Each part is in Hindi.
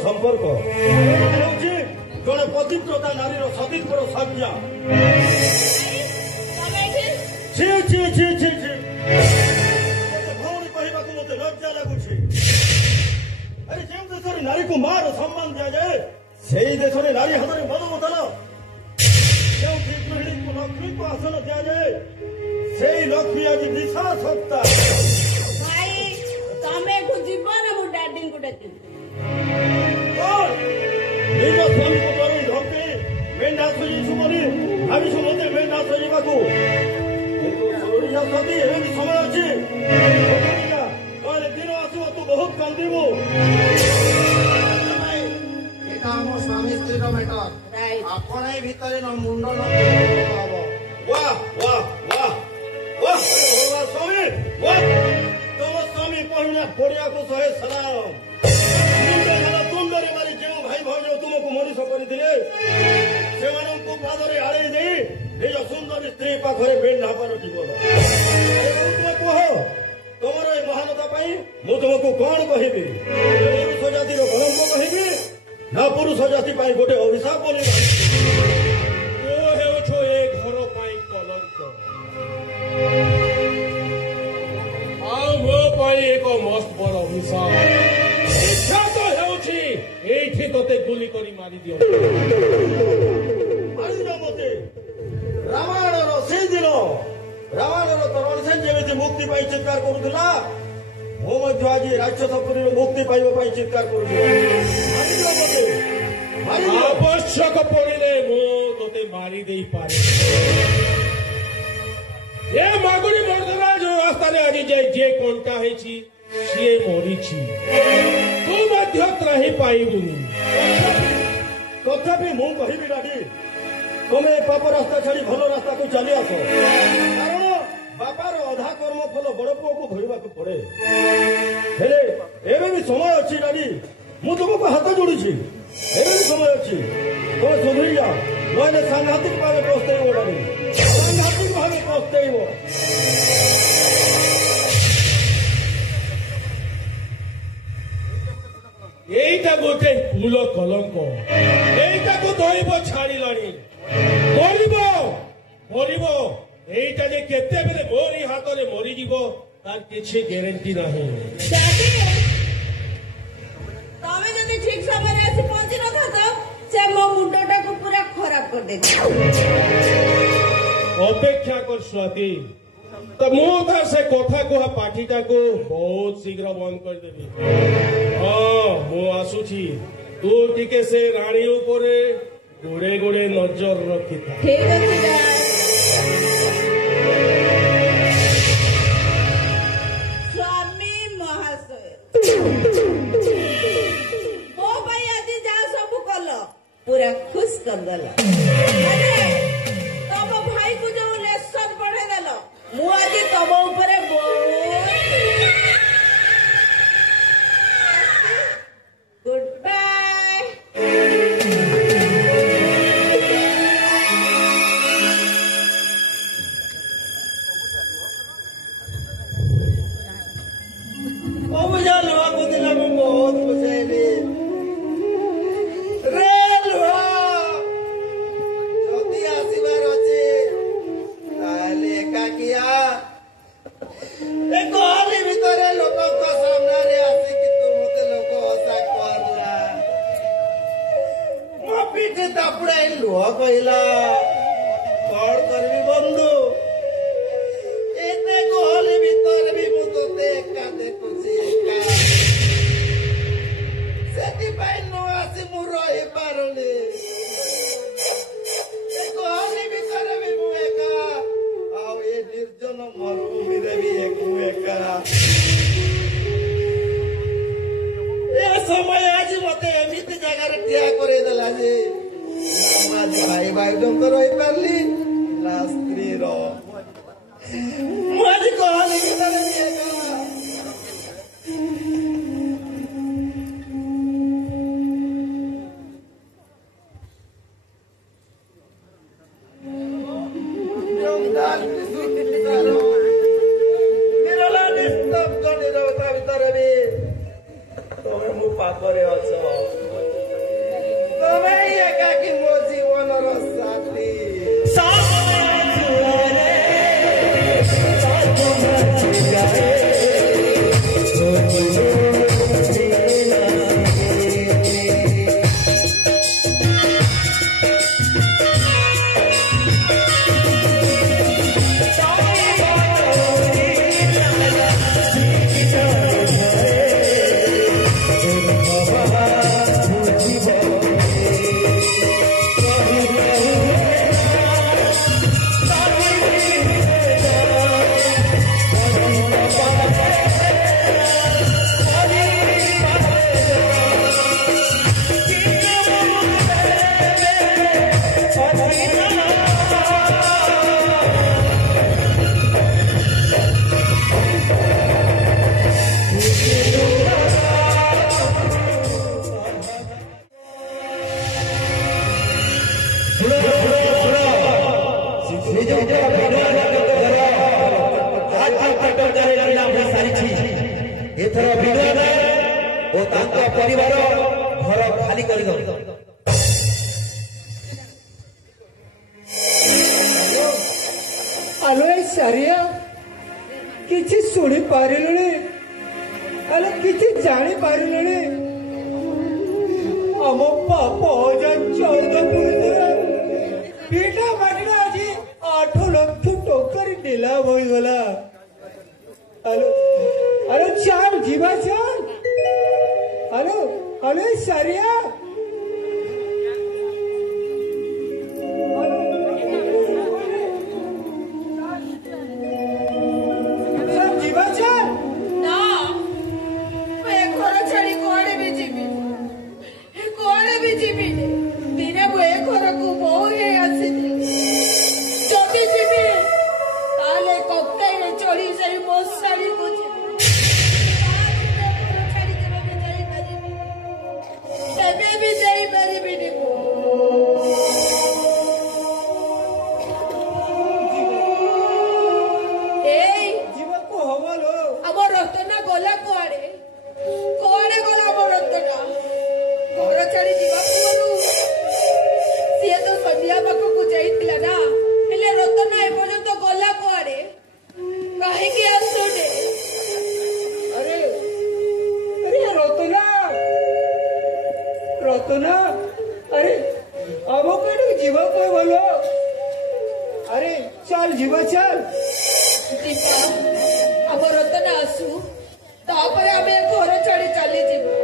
संपर्क जड़े पतिव्रता नारी सतीत्वर संज्ञा भौणी कहवा मत लज्जा लगुच अरे जो देश नारी को मार सम्मान दि जाए से देश में नारी हाथ में मद बोतल जो गृहिणी को लक्ष्मी को आसन दि जाए से लक्ष्मी आज विषा सत्ता निज स्वामी को कर धरती मेढा सजीसु बोली भाविशु मत मेढा सजीवा सती एवं समय अच्छी दिन आसव तू बहुत कांदू आम स्वामी स्त्री मैटर आपण भितर मुंड स्वामी तुम स्वामी पढ़ना पड़िया को शहे सलाम तुंडरे मारी जो भाई भाज तुमको मनीष करते पादरे आड़े दे निज सुंदर स्त्री पाखे बेढ़ा पर जीवन तुम कह तुम महानता मु तुमको कौन कहि पुरुष जातिर कलंक कहि ना पुरुष जाति गोटे अभिशाप बोली घर कलंक एक मस्त बड़ अभिशाप एठी तोते गुली करी मारी दियो मते रामायण से दिन रामायण तरण से जमी मुक्ति पाई चित्कार करूला मो आज राक्षसपुरी मुक्ति पाइबा चित्कार करूँ आवश्यक पड़े मु तोते मारी दे पारे ये मागुरी मर्दना जो रास्ता आज जे कंटा है सी मरी तू मध्य त्राही पाइबुनी तथापि मु कहि डाडी तुम्हें पाप रास्ता छाड़ी भल रास्ता को चली आस कारण बापार अधा कर्म फल बड़ पुओ को भोगवा पड़े हेले एवं भी समय अच्छी डाडी मु तुमको हाथ जोड़ी एवं भी समय अच्छी तुम्हें सुधरी जा नए सांघातिक भाव पस्तेब डाडी सांघातिक भाव पस्तेब এইটা গোটে ফুল কলঙ্ক এইটাকে দৈব ছাড়িলানি মরিব মরিব এইটা যে কেতেবেলে মোরি হাতরে মরিଯିବ তার কিছু গ্যারেন্টি ନାହିଁ তবে যদি ঠিক সময় আসি পৌঁছি নথাত সে মো মুন্ডটাকে পুরা খরাপ করে দেবে অপেক্ষা কর স্বাতি तो मुझे से कथा कह पार्टीटा को बहुत शीघ्र बंद करदेवी हाँ मु आसुची तू टिके से राणी उपरे गोड़े गोड़े नजर रखी था ठीक अछि स्वामी महाशय मो भाई आज जा सब कल पूरा खुश कर दल तम भाई को जो लेसन पढ़े दल मु आज तम ऊपर गुड बाय मुझे लुहा को दिला में बहुत खुशेली रे लुहा जदि आसीबार अच्छे ताले एका किया एक गली भीतर लोक सामने रे आसी कि तू मते लोक आशा करला मो पीठे तापड़ाई लुहा कहला कौन करबी बंधु एते गली भीतर भी मु तोते एका देखुची एका सेति पाई नो आसी मु रही पारुनी ए गली भीतर भी मु एका आउ ए निर्जन मरुभूमि रे भी एक मु एका ए समय आज मते एमिति जगह रे ठिया करे देला जे आज भाई भाई जंक रही पारली ना स्त्री रो मुझे कहली भीतर भी एका निरला निस्तब्ध निरवता भीतर भी तमे मु पाखरे अछ ଏଥର ବିଧବା ଓ ତାଙ୍କ ପରିବାର ଘର ଖାଲି କରିଦେବ। ଆଲୋ ଏ ସାରିଆ କିଛି ଶୁଣି ପାରିଲୁଣି? ଆଲୋ କିଛି ଜାଣି ପାରିଲୁଣି? ଆମ ପାପ ଅଜା 14 ପିଠା ମାଟିରେ ଆଜି 8 ଲକ୍ଷ ଟଙ୍କାରେ ନେଲା ହୋଇଗଲା। ଆଲୋ ଆଲୋ ଚାଲ ଯିବା ଚାଲ। ଆଲୋ ଆଲୋ ଏ ସାରିଆ ଯିବା ଚାଲ। ନା ମୁଁ ଏ ଘର ଛାଡି କୁଆଡେ ବି ଯିବିନି, କୁଆଡେ ବି ଯିବିନି। ଦିନେ ମୁଁ ଏ ଘରକୁ ବୋହୂ ହେଇ ଆସିଥିଲି। ଯଦି ଯିବି ତାହେଲେ କକେଇରେ ଚଢି ଯାଇ ମୋ ଶାଢୀକୁ ଯିବି। ଛାଡି କେବେ ବି ଯାଇପାରିବିନି, କେବେ ବି ଯାଇପାରିବିନି। ଏଇ ଯିବାକୁ ହବ ଲୋ। ଆମ ରତନା ଗଲା କୁଆଡେ? କୁଆଡେ ଗଲା ଆମ ରତନା? ଘର ଛାଡି ଯିବାକୁ ଗଲୁ। ସିଏ ତ ସନ୍ଧ୍ୟା ପାଖକୁ ଯାଇଥିଲା ନା, ହେଲେ ରତନା ଏପର୍ଯ୍ୟନ୍ତ ଗଲା କୁଆଡେ? କାହିଁକି ଆସୁନି? अरे अरे रतना रतना अरे अब कौन जीवा कोई बोलो। अरे चल जीवा चल। ଯିବା ଆମ ରତନା ଆସୁ, ତାପରେ ଆମେ ଘର ଛାଡି ଚାଲିଯିବା।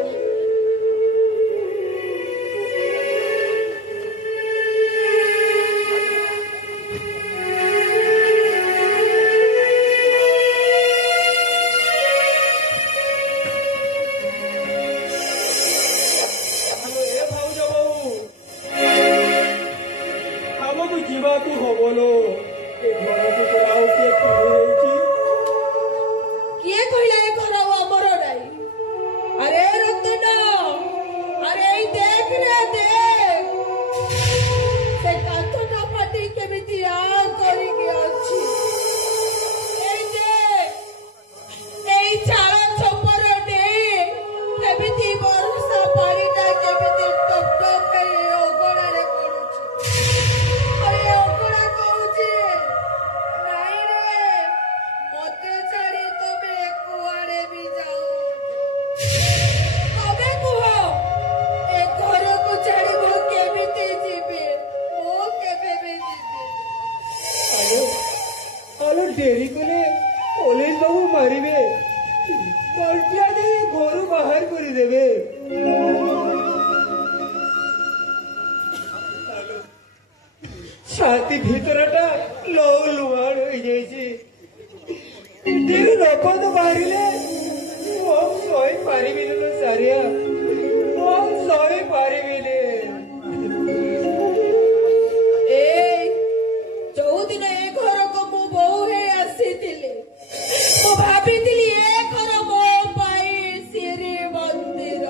ଏ ଭାଉଜ ବୋହୂ ଆମକୁ ଯିବାକୁ ହବଲୋ। ଏ ଘରକୁ ତ ଆଉ କିଏ କିଣି ଦେଇଛି? କିଏ କହିଲା ଏ ଘର ଆଉ ଆମର ନାହିଁ? ଆରେ ରତନା, ଆରେ ଏଇ ଦେଖ ରେ ଦେଖ, ସେ କାନ୍ଥଟା ଫାଟି କେମିତି ଆ କରିକି ଅଛି। ଏଇ ଦେଖ, ଏଇ ଚାଳ ଛପର ଡେଇଁ କେମିତି ବର୍ଷା ପାଣିଟା କେମିତି ଟପ୍ ଟପ୍ ହେଇ ଏ ଅଗଣାରେ ପଡୁଛି। ଆଉ ଏ ଅଗଣା କହୁଛି, ନାଇଁ ରେ, ମତେ ଛାଡି ତମେ କୁଆଡେ ବି ଯାଉ। ତମେ କୁହ, ଏ ଘରକୁ ଛାଡି ମୁଁ କେମିତି ଯିବି? ମୁଁ କେବେ ବି ଯିବି? आलो आलो डेरी कले पुलिस बाबू मारिबे। दर्जा दे घर बाहर करी देबे। छाती भीतरटा लौ लुहाड़ हो जाइछि। तेरे लोक तो बाहरिले हम सही पारिबिनी लो सारिया, हम सही पारिबिनी। ଏଇ ଯୋଉଦିନ ଏ ଘରକୁ ମୁଁ ବୋହୂ ହେଇ ଆସିଥିଲି, ମୁଁ ଭାବିଥିଲି ଏ ଘର ମୋ ପାଇଁ ଶ୍ରୀମନ୍ଦିର।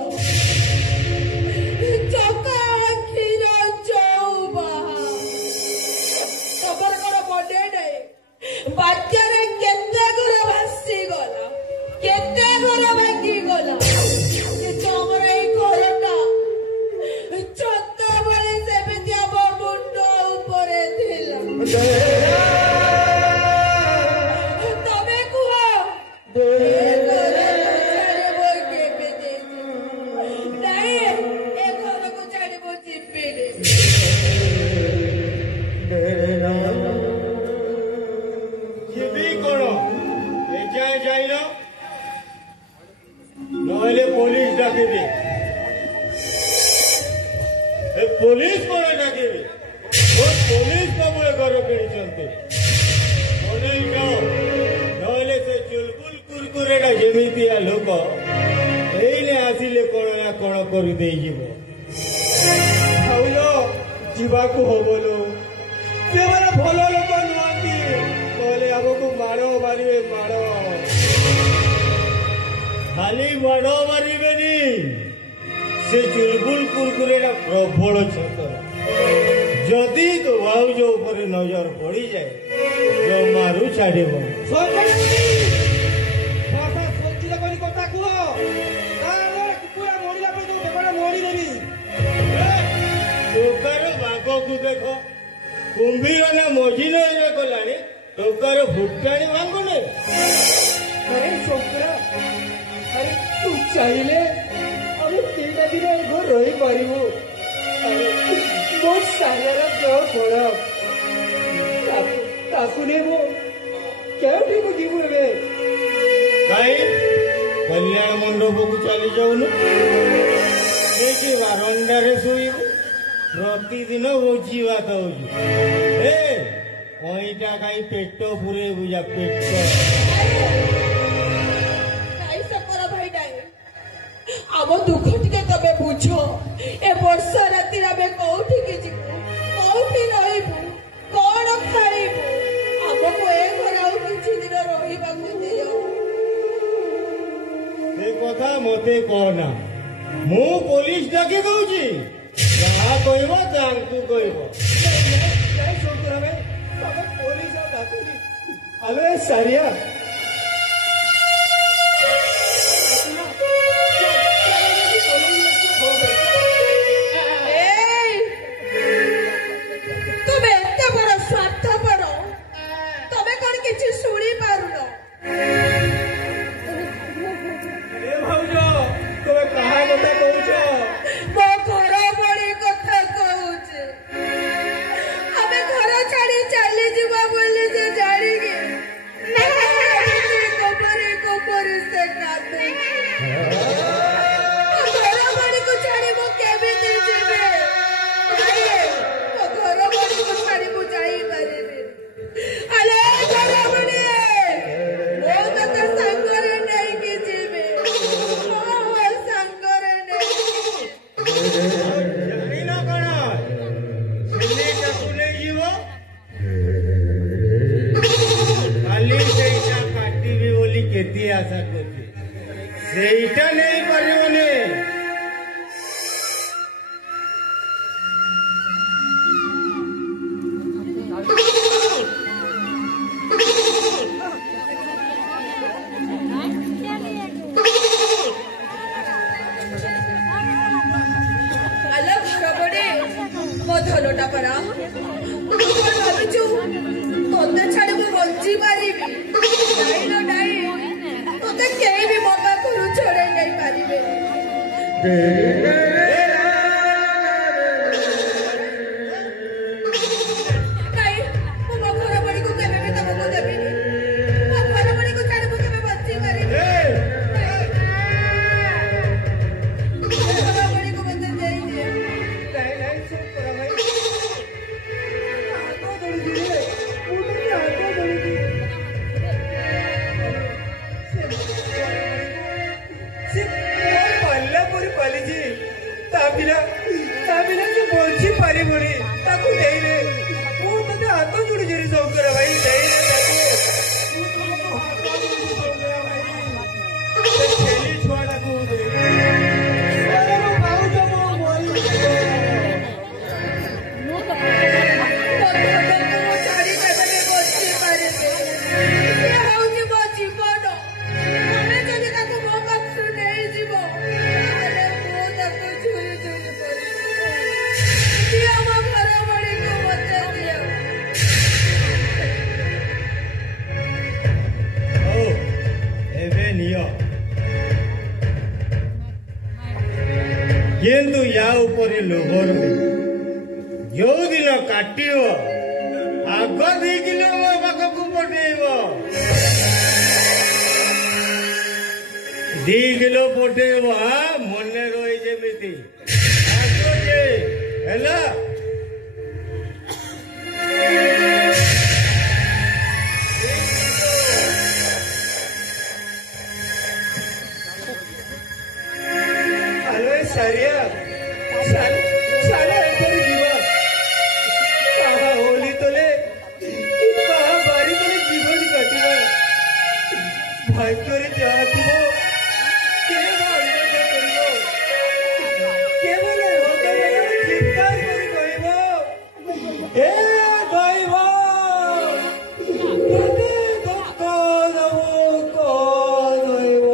ଚକା ଆଖିର ଚଉବାହା। ତମର କଣ ମନେ ନାହିଁ? ବାତ୍ୟାରେ କେତେ ଘର ଭାସିଗଲା, କେତେ ଘର ଭାଙ୍ଗିଗଲା। କିନ୍ତୁ ଆମର ଏଇ ଘରଟା ଛୋଟବେଳେ ସେମିତି ଆମ ମୁଣ୍ଡ ଉପରେ ଥିଲା। ତମେ କୁହ, ଏ ଘରକୁ ଛାଡିବ କେମିତି ଯିବି? ନାଇଁ, ଏ ଘରକୁ ଛାଡିବ ଯିବିନି। ଯିବି କଣ? ଏଯାଏ ଯାଇନ, ନହେଲେ ପୋଲିସ ଡାକିବି। ଏ ପୋଲିସ କଣ ଡାକିବି? ପୋଲିସ ବାବୁ ଏ ଘର କିଣିଛନ୍ତି। ଅନେଇଛ, ନହେଲେ ସେ ଚୁଲବୁଲ କୁରକୁରେଟା ଯେମିତିଆ ଲୋକ ଏଇନେ ଆସିଲେ କଣ ନା କଣ କରିଦେଇଯିବ। ଭାଉଜ ଯିବାକୁ ହବଲୋ। ସେମାନେ ଭଲ ଲୋକ ନୁହନ୍ତି, କହିଲେ ଆମକୁ ମାଡ଼ ମାରିବେ ମାଡ଼। ଖାଲି ମାଡ଼ ମାରିବେନି, ସେ ଚୁଲବୁଲ କୁରକୁରେଟା ପ୍ରବଳ ଛତର। ଯଦି ତୋ ଭାଉଜ ଉପରେ ନଜର ପଡ଼ିଯାଏ ଜମାରୁ ଛାଡ଼ିବ। ଭାଷା ସଞ୍ଚିତ କରି କଥା କୁହ। ମୁହଁକୁ ଦେଖ କୁମ୍ଭୀର ନା ମଝିରେ ଇଏ କଲାଣି ଟଙ୍କାର ଫୁଟାଣି ଭାଙ୍ଗୁନି। अरे छोकरा अरे तू चाहिए ଆମେ ତିନିଟା ଦିନ ଏ ଘର ରହିପାରିବୁ। ଆରେ ମୋ ସାଙ୍ଗର ଦେହ ଖରାପ ତାକୁ ନେଇ ମୁଁ କେଉଁଠିକୁ ଯିବୁ ଏବେ? କାହିଁ କଲ୍ୟାଣ ମଣ୍ଡପକୁ ଚାଲି ଯାଉନୁ ସେଇଠି ବାରଣ୍ଡାରେ ଶୋଇବୁ ପ୍ରତିଦିନ ଭୋଜି ଭାତ ହଉଛି। କଇଁଟା କାହିଁ ପେଟ ପୁରେଇବୁ ଯା ପେଟ। କାଇଁ ସକର ଭାଇ ନାଇଁ ଆମ ଦୁଃଖ ଟିକେ ତମେ ବୁଝ। ଏ ବର୍ଷା ରାତିରେ ଆମେ କୋଉଠିକି ଯିବୁ କୋଉଠି ରହିବୁ କଣ ଖାଇବୁ? ଆମକୁ ଏ ଘରେ ଆଉ କିଛି ଦିନ ରହିବାକୁ ଦିଅ। ସେ କଥା ମତେ କହନା ମୁଁ ପୋଲିସ ଡାକି ଦଉଛି। ଯାହା କହିବ ତାଙ୍କୁ କହିବ। ନାଇଁ ଛୋକରା ଭାଇ ଆମେ ପୋଲିସ ଡାକୁନି ଆମେ ସାରିଆ। ତମେ ଏତେ ବଡ ସ୍ୱାର୍ଥପର ତମେ କଣ କିଛି ଶୁଣି ପାରୁନ? ଭାଉଜ ତମେ କାହା କଥା କହୁଛ? ମୋ ଘର ଭଳି କଥା କହୁଛେ। ଆମେ ଘର ଛାଡି ଚାଲିଯିବା ବୋଲି ସେ ଜାଣିକି କୋପରି ସେ କାନ୍ଦୁଛି। ଘର ଭଳିକୁ ଛାଡି ମୁଁ କେମିତି ଯିବି? ମୋ ଘର ଭଳିକୁ ଛାଡି ମୁଁ ଯାଇପାରିବି? ଆରେ ଘର ଭଳି ମୁଁ ତତେ ସାଙ୍ଗରେ ନେଇକି ଯିବି। ସାଙ୍ଗରେ ନେଇକି ଜାଣିନ କଣ ସିଲେଇଟାକୁ ନେଇଯିବ କାଲି ସେଇଟା କାଟିବି ବୋଲି କେତେ ଆଶା କରୁଛି ସେଇଟା ନେଇପାରିବନି। ଆଲୋ ଘର ବଡେ ମୋ ଧନଟା ପରା ତୁ କଣ ଭାବିଛୁ ତୋତେ ଛାଡି ମୁଁ ବଞ୍ଚି ପାରିବି? ନାଇଁ ଲୋ ନାଇଁ ତୋତେ କେହି ବି ମୋ ପାଖରୁ ଛଡେଇ ନେଇ ପାରିବେ। ନାଇଁ ମୁଁ ମୋ ଘର ବଡିକୁ କେବେ ବି ତମକୁ ଦେବିନି। ମୋ ଘର ବଡିକୁ ଛାଡି ମୁଁ କେବେ ବଞ୍ଚି ପାରିବି? ଘର ବଡିକୁ ମତେ ଦେଇଦିଅ। ନାଇଁ ନାଇଁ ଛୋକରା ଭାଇ ହାତ ଧରୁଛି ରେ ମୁଁ ତତେ ହାତ ଧରୁଛି। ସେ ପାଲିଲା ପରି ପାଲିଛି ତା ବିନା ସେ ବଞ୍ଚି ପାରିବନି। ତାକୁ ଦେଇରେ ମୁଁ ତତେ ହାତ ଯୋଡୁଛି ରେ ଛୋକରା ଭାଇ ଦେଇରେ ତାକୁ। ସେ ଛେଲି ଛୁଆଟାକୁ ଦେ। ଭାଉଜ ମୋ ମରି ହଉ ଏବେ ନିଅ କିନ୍ତୁ ୟା ଉପରେ ଲୋଭ ରହେ। ଯୋଉଦିନ କାଟିବ ଆଗ 2 କିଲୋ ମୋ ପାଖକୁ ପଠେଇବ। 2 କିଲୋ ପଠେଇବ ମନେ ରହି ଯେମିତି ଆଗରେ ହେଲା। ଆଲୋ ସାରିଆ ସାରା ଏପରି ଯିବା କାହା ହୋଲି ତଲେ କାହା ବାରି ତଲେ ଜୀବନ କାଟିବା। ଭାଗ୍ୟରେ ଯାହା ଥିବ କିଏ ବା ଅନ୍ୟଥା କରିବ? କେବଳ ହୃଦୟରେ ଚିତ୍କାର କରି କହିବ ଏ ଦୈବ ମୋତେ ଦୁଃଖ ଦବୁ କଣ ଦୈବ।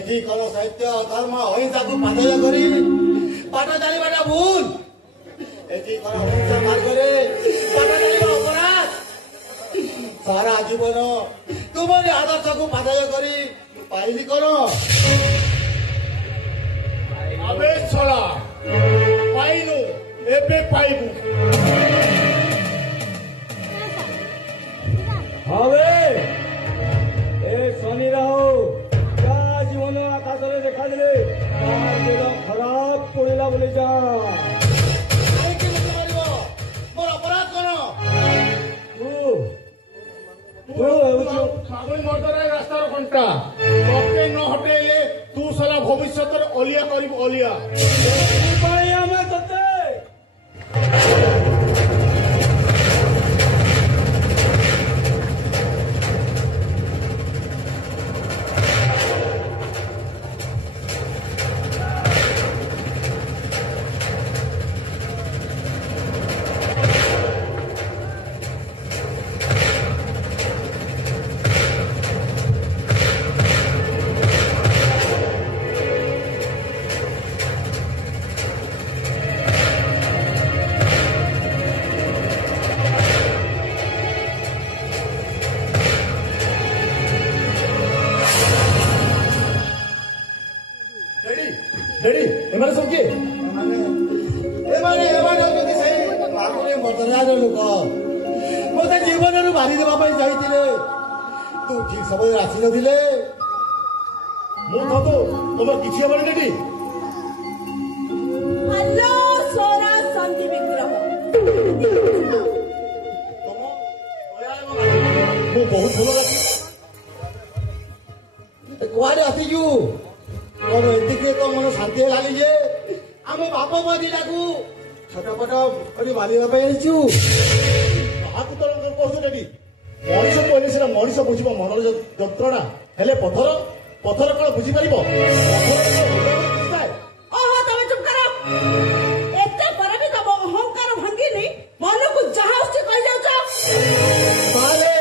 ଏଠି କଣ ସାହିତ୍ୟ ଧର୍ମ ଅହିଂସାକୁ ପାଥେୟ କରି ପାଠ ଜାଣିବାଟା ଭୁଲ। ଏଠି କଣ ଅହିଂସା ମାର୍ଗରେ ପାଠ ଜାଣିବା ଅପରାଧ। ସାରା ଜୀବନ ତୁମରି ଆଦର୍ଶକୁ ପାଥେୟ କରି ପାଇଲି କଣ? আবে ছড়া পাইনু এবে পাইবু। হবে এ শনি রাহু যা জীবন আকাশে দেখা দিলে তার বেদ খারাপ পড়িলা বলে যা। କାହିଁକି ମୋତେ ମାରିବ? ମୋର ଅପରାଧ କଣ? সাগৈ মর্দরায় রাস্তার ঘন্টা তোকে ন হটেইলে তু সালা ভবিষ্যতের অলিয়া করিব অলিয়া। আমি তোতে ডেডি এমানে সব কি? ଏମାନେ ଯଦି ସେଇ ବାବୁରେ ମଦରାର ଲୋକ ମୋତେ ଜୀବନରୁ ମାରିଦେବା ପାଇଁ ଯାଇଥିଲେ। ତୁ ଠିକ ସମୟରେ ଆସିନଥିଲେ। ମୁଁ ଭାବୁ তোমার কিছু হবার ডেডি। হ্যালো সোরা শান্তি বিগ্রহ ମୁଁ ବହୁତ ଭଲ ଲାଗେ। କୁଆଡେ ଆସିଛୁ? କଣ ଏତିକି ତ ମନ ଶାନ୍ତି ହେଲାନି ଯେ ଆମ ବାପ ମା ଦିଟାକୁ ଛଟପଟ କରି ମାରିବା ପାଇଁ ଆସିଛୁ। କାହାକୁ ତଳ କହୁଛୁ ଡେଡି? ମଣିଷ କହିଲେ ସିନା ମଣିଷ ବୁଝିବ ମନର ଯନ୍ତ୍ରଣା, ହେଲେ ପଥର ପଥର କଣ ବୁଝିପାରିବ? ଓହୋ ତମେ ଚୁପ କର। ଏତେ ପରେ ବି ତମ ଅହଙ୍କାର ଭାଙ୍ଗିନି ମନକୁ ଯାହା ଆସୁଛି କହିଯାଉଛ। ତାହେଲେ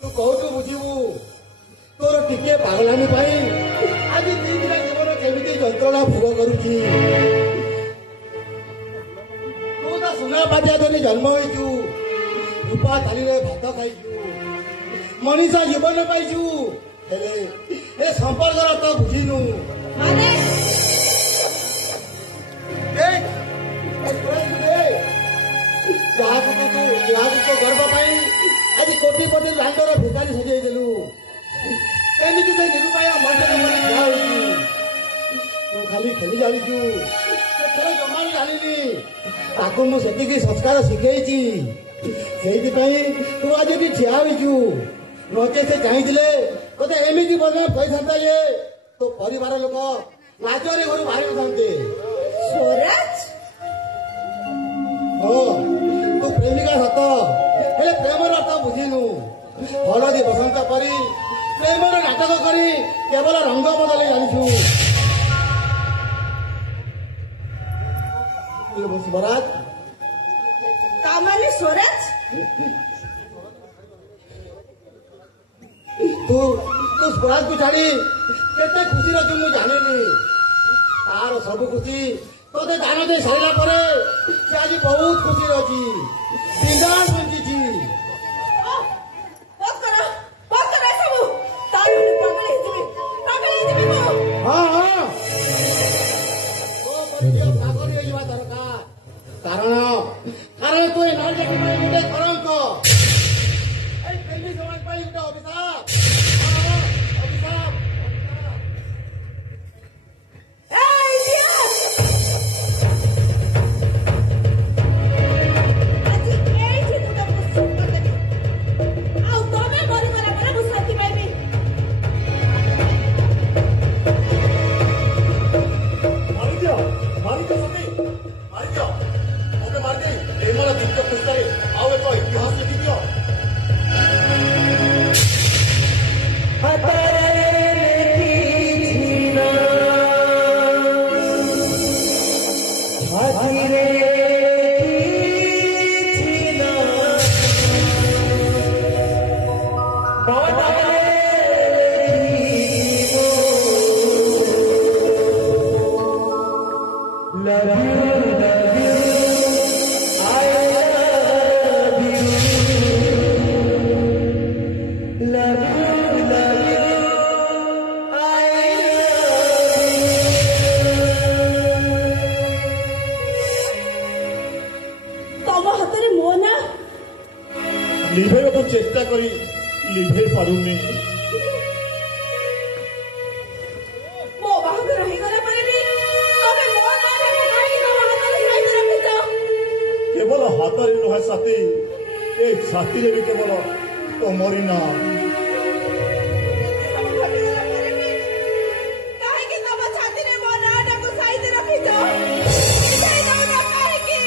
ତୁ କୋଉଠୁ ବୁଝିବୁ? ତୋର ଟିକେ ପାଗଳାମି ପାଇଁ ଆଜି ଦିନଟା ଜୀବନ କେମିତି ଯନ୍ତ୍ରଣା ଭୋଗ କରୁଛି। ତୁ ତ ସୁନା ପାତିଆ ଧରି ଜନ୍ମ ହେଇଛୁ, ରୂପା ଥାଳିରେ ଭାତ ଖାଇଛୁ, ମଣିଷ ଜୀବନ ପାଇଛୁ, ହେଲେ ଏ ସମ୍ପର୍କର ତ ବୁଝିନୁ। ମାନେ ଯାହାକୁ ତୋ ଗର୍ବ ପାଇଁ ଆଜି କୋଟିପତି ଲାଣ୍ଡର ଭିକାରୀ ସଜେଇ ଦେଲୁ। ଏମିତି ସେ ନିରୁପାୟ ମଣିଷର ମନେ ଠିଆ ହୋଇଛି। ତୁ ଖାଲି ଖେଳି ଜାଣିଛୁ, ସେ ଖେଳ ଜମା ବି ଜାଣିନି। ତାକୁ ମୁଁ ସେତିକି ସଂସ୍କାର ଶିଖେଇଛି। ସେଇଥିପାଇଁ ତୁ ଆଜି ଏଠି ଠିଆ ହୋଇଛୁ। ନଚେ ସେ ଚାହିଁଥିଲେ ତୋତେ ଏମିତି ବଦନାମ କହିଥାନ୍ତା ଯେ ତୋ ପରିବାର ଲୋକ ଲାଜରେ ଘରୁ ବାହାରି ନଥାନ୍ତେ। ସ୍ୱରାଜ ହଁ, ତୁ ପ୍ରେମିକା ସତ, ହେଲେ ପ୍ରେମର ଅର୍ଥ ବୁଝିନୁ। ହଳଦୀ ବସନ୍ତ ପରି ପ୍ରେମର ନାଟକ କରି କେବଳ ରଙ୍ଗ ବଦଳେଇ ଜାଣିଛୁ। ସ୍ୱରାଜ ତାମାନେ ସ୍ୱରାଜ ତୁ ସ୍ୱରାଜକୁ ଛାଡି କେତେ ଖୁସି ଅଛୁ ମୁଁ ଜାଣିନି। ତାର ସବୁ ଖୁସି ତୋତେ ଦାନ ଦେଇ ସାରିଲା ପରେ ସେ ଆଜି ବହୁତ ଖୁସିରେ ଅଛି, ବିନ୍ଦାସ ବଞ୍ଚିଛି। ସବୁ ତାର ପାଗଳ ହେଇଯିବି ମୁଁ। ହଁ ହଁ, ପାଗଳ ହେଇଯିବା ଦରକାର। କାରଣ ତୁ ଏ ନାରୀଜାତି ପାଇଁ ଗୋଟେ କଳଙ୍କ, ଏଇ ପ୍ରେମୀ ସମାଜ ପାଇଁ ଗୋଟେ ଅଭିଶାପ। ଅଭିଶାପ। ଆଜି ଏଇଠି ତୁ ତାକୁ ସୁଟ୍ କରିଦେବି ଆଉ ତମେ ମରିଗଲା ପରେ ମୁଁ ଶାନ୍ତି ପାଇବି। ମାରିଦିଅ ସତେ ମାରିଦିଅ। ମୋତେ ମାରିଦେଇ ପ୍ରେମର ଦୀପ୍ତ ପୁଷ୍ପରେ କରି ଲିଭେଇ ପାରୁନି। ମୋ ବାହାଘର ହେଇଗଲା ପରେ ବି ତମେ ମୋ ନାଁଟାକୁ କାହିଁକି ତମ ହାତରେ ସାଇତି ରଖିଛ? କେବଳ ହାତରେ ନୁହେଁ ସାଥୀ, ଏ ଛାତିରେ ବି କେବଳ ତମରି ନା। ସବୁ ଘଟିଗଲା ପରେ ବି କାହିଁକି ତମ ଛାତିରେ ମୋ ନାଁଟାକୁ ସାଇତି ରଖିଛ? ବୁଝାଇ ଦଉନ କାହିଁକି?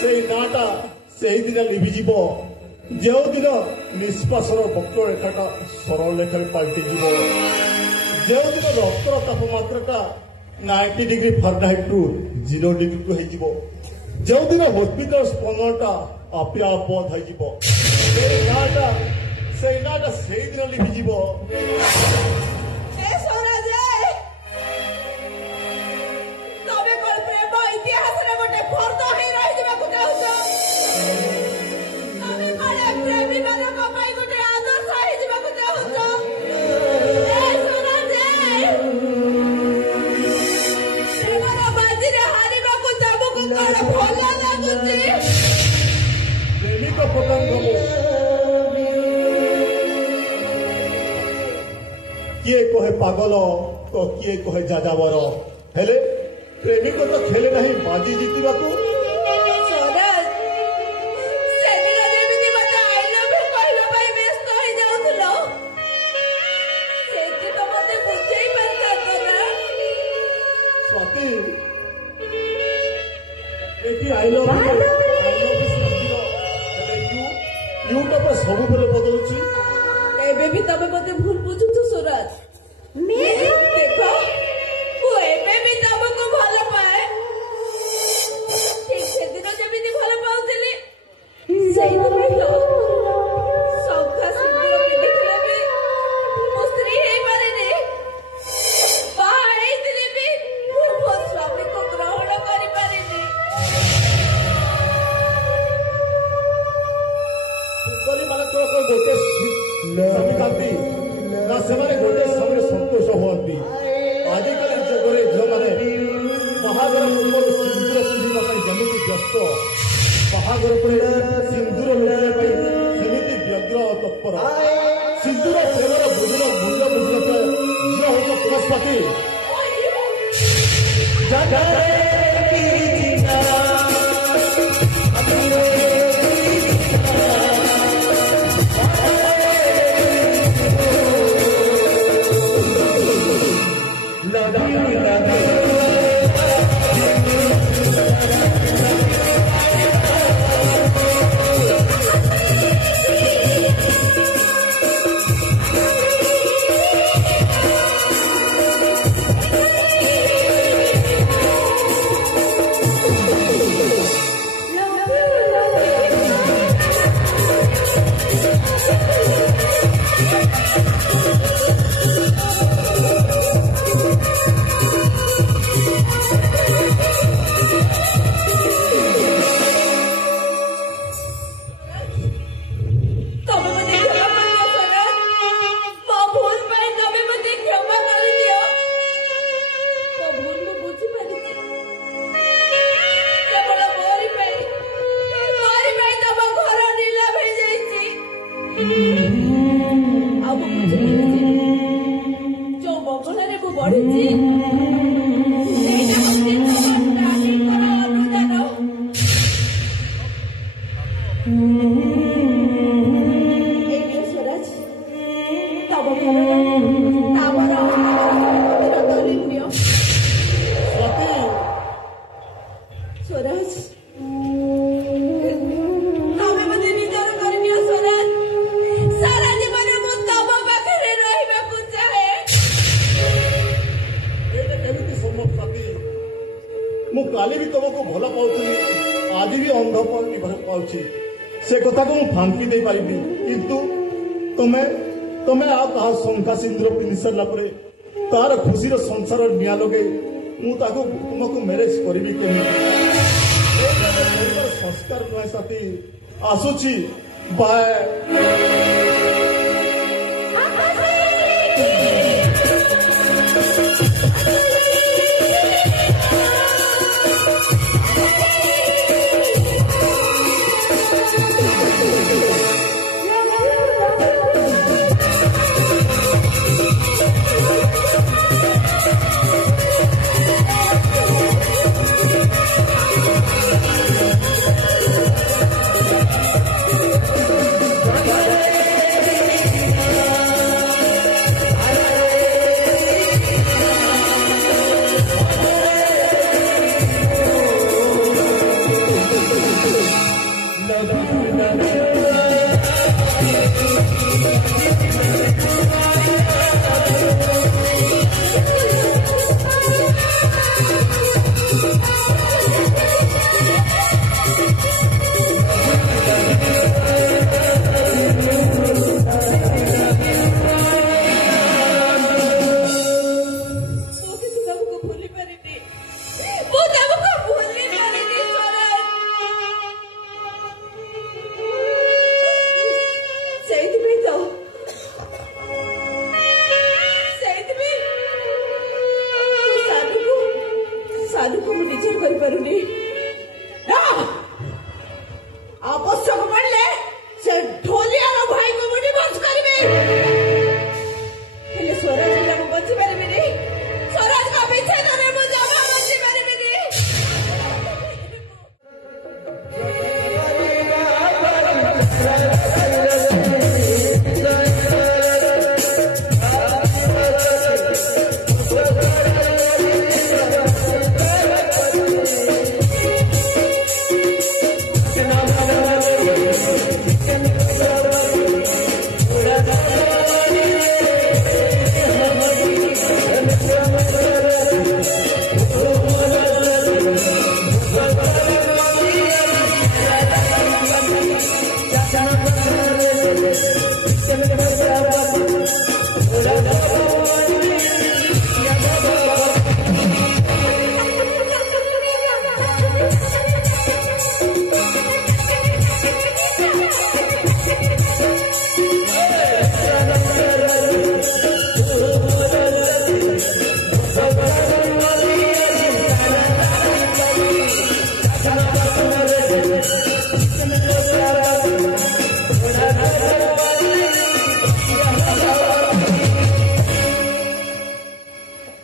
ସେଇ ନାଁଟା ସେଇଦିନ ଲିଭିଯିବ ଯେଉଁଦିନ ନିଷ୍ପାସର ବକ୍ରରେଖାଟା ସରଳ ରେଖାରେ ପାଲଟିଯିବ, ଯେଉଁଦିନ ରକ୍ତର ତାପମାତ୍ରାଟା 90 ଡିଗ୍ରୀ ଫାରେନହାଇଟ୍ରୁ 0 ଡିଗ୍ରୀକୁ ହେଇଯିବ, ଯେଉଁଦିନ ହୃତ୍ପିଣ୍ଡର ସ୍ପନ୍ଦନଟା ଆପେ ଆପେ ବନ୍ଦ ହେଇଯିବ, ସେଇ ନାଁଟା ସେଇଦିନ ଲିଭିଯିବ। ଏ ସ୍ୱରାଜ, ତମେ କଣ ପ୍ରେମ ଇତିହାସରେ ଗୋଟେ ଫର୍ଦ୍ଦ ହେଇ ରହିଯିବାକୁ ଚାହୁଁଛ? ତମେ କଣ ପ୍ରେମୀମାନଙ୍କ ପାଇଁ ଗୋଟେ ଆଦର୍ଶ ହେଇଯିବାକୁ ଚାହୁଁଛ? ଏ ସ୍ୱରାଜ, ପ୍ରେମର ବାଜିରେ ହାରିବାକୁ ତମକୁ କଣ ଭଲ ଲାଗୁଛି? ପ୍ରେମିକ ପତଙ୍ଗ କିଏ କହେ ପାଗଲ ତ କିଏ କହେ ଯାଯାବର, ହେଲେ ପ୍ରେମିକ ତ ଖେଳେ ନାହିଁ ବାଜି ଜିତିବାକୁ। ସ୍ୱରାଜ, ସେଦିନ ଯେମିତି ମତେ I love you କହିବା ପାଇଁ ବ୍ୟସ୍ତ ହେଇଯାଉଥିଲ, ସେଠି ତ ମତେ ବୁଝେଇ ପାରିଥାନ୍ତ ନା? ସ୍ୱାତୀ, ଏଠି I love you ଶୁଣିଥିଲ, ହେଲେ ୟୁଟା ପୁରା ସବୁବେଳେ ବଦଳୁଛି। ଏବେ ବି ତମେ ମତେ ଭୁଲ ବୁଝୁଛ ସ୍ୱରାଜ। ଦେଖ, ମୁଁ ଏବେ ବି ତମକୁ ଭଲ ପାଏ, ଠିକ ସେଦିନ ଯେମିତି ଭଲ ପାଉଥିଲି ସେଇଦିନ ତ ଶଙ୍ଖା ସିନ୍ଦୁର ପିନ୍ଧିଥିଲେ ବି ମୋ ସ୍ତ୍ରୀ ହେଇପାରିନି, ବାହା ହେଇଥିଲେ ବି ମୁଁ ମୋ ସ୍ୱାମୀକୁ ଗ୍ରହଣ କରିପାରିନି। ସୁନ୍ଦରୀ ମାନଙ୍କର ଗୋଟେ ସ୍ୱାମୀ ଥାନ୍ତି ନା ସେମାନେ ଗୋଟେ ସମୟରେ ସନ୍ତୋଷ ହୁଅନ୍ତି। ଆଜିକାଲି ଯୁଗରେ ଝିଅମାନେ ବାହାଘର ପୂର୍ବରୁ ସିନ୍ଦୁର ପିନ୍ଧିବା ପାଇଁ ଯେମିତି ବ୍ୟସ୍ତ, ବାହାଘର ପରେ ସିନ୍ଦୁର ଲଗାଇବା ପାଇଁ ସେମିତି ବ୍ୟଗ୍ର ଓ ତତ୍ପର। ସିନ୍ଦୁର ପ୍ରେମର ମୂଲ୍ୟ ବୁଝିନଥାଏ ଝିଅ ହଉଛ ପୁରସ୍ପତି। ମୁଁ କାଲି ବି ତମକୁ ଭଲ ପାଉଥିଲି, ଆଜି ବି ଅନ୍ଧପରି ପାଉଛି, ସେ କଥାକୁ ମୁଁ ଫାଙ୍କି ଦେଇପାରିବି। କିନ୍ତୁ ତମେ ଆଉ ତାହା ଶଙ୍ଖା ସିନ୍ଦୁର ପିନ୍ଧି ସାରିଲା ପରେ ତାର ଖୁସିର ସଂସାର ନିଆଁ ଲଗେଇ ମୁଁ ତାକୁ ତୁମକୁ ମ୍ୟାରେଜ କରିବି କେମିତି? ସଂସ୍କାର ନୁହେଁ ସାଥୀ। ଆସୁଛି, ବାଏ।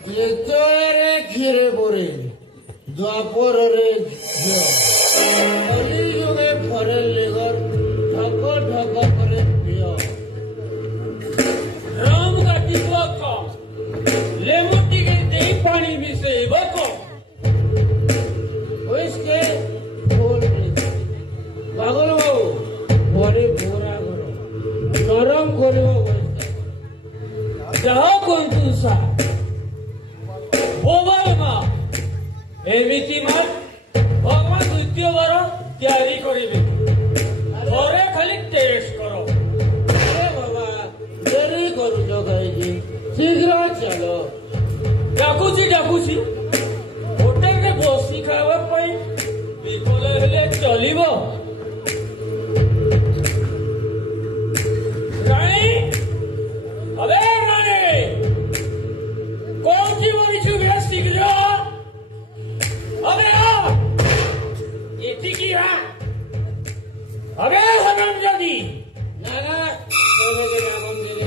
ତ୍ରେତୟାରେ କ୍ଷୀରେ ପରେ ଦ୍ୱାପରରେ ଝିଅ କଲିଯୁଗେ ଫରେ ଲେଗର ଠକ ଠକ করে প্রিয় राम काटिब कम लेमु टिके देई पानी मिसेइब कम ওইসকে ফোল পাগল বাবু পরে ঘোরা করো নরম করিব ଯାହା କୁହନ୍ତୁ ସାର୍ ବୋବାଲ ମା ଏମିତି ମା ଭଗବାନ ଦ୍ୱିତୀୟ ବାର ତିଆରି କରିବେ ଥରେ ଖାଲି ଟେଷ୍ଟ କର আরে বাবা দেরি করুছ কাইজি শীঘ্র চলো ଡାକୁଛି ହୋଟେଲରେ ବସି ଖାଇବା ପାଇଁ ବିଫଳ ହେଲେ ଚଳିବ ରାଣୀ अबे राणे कोणची मरीची वेळ शिकलो अबे येते की हा अबे हनम जदी না না তোমাকে নাম দিলে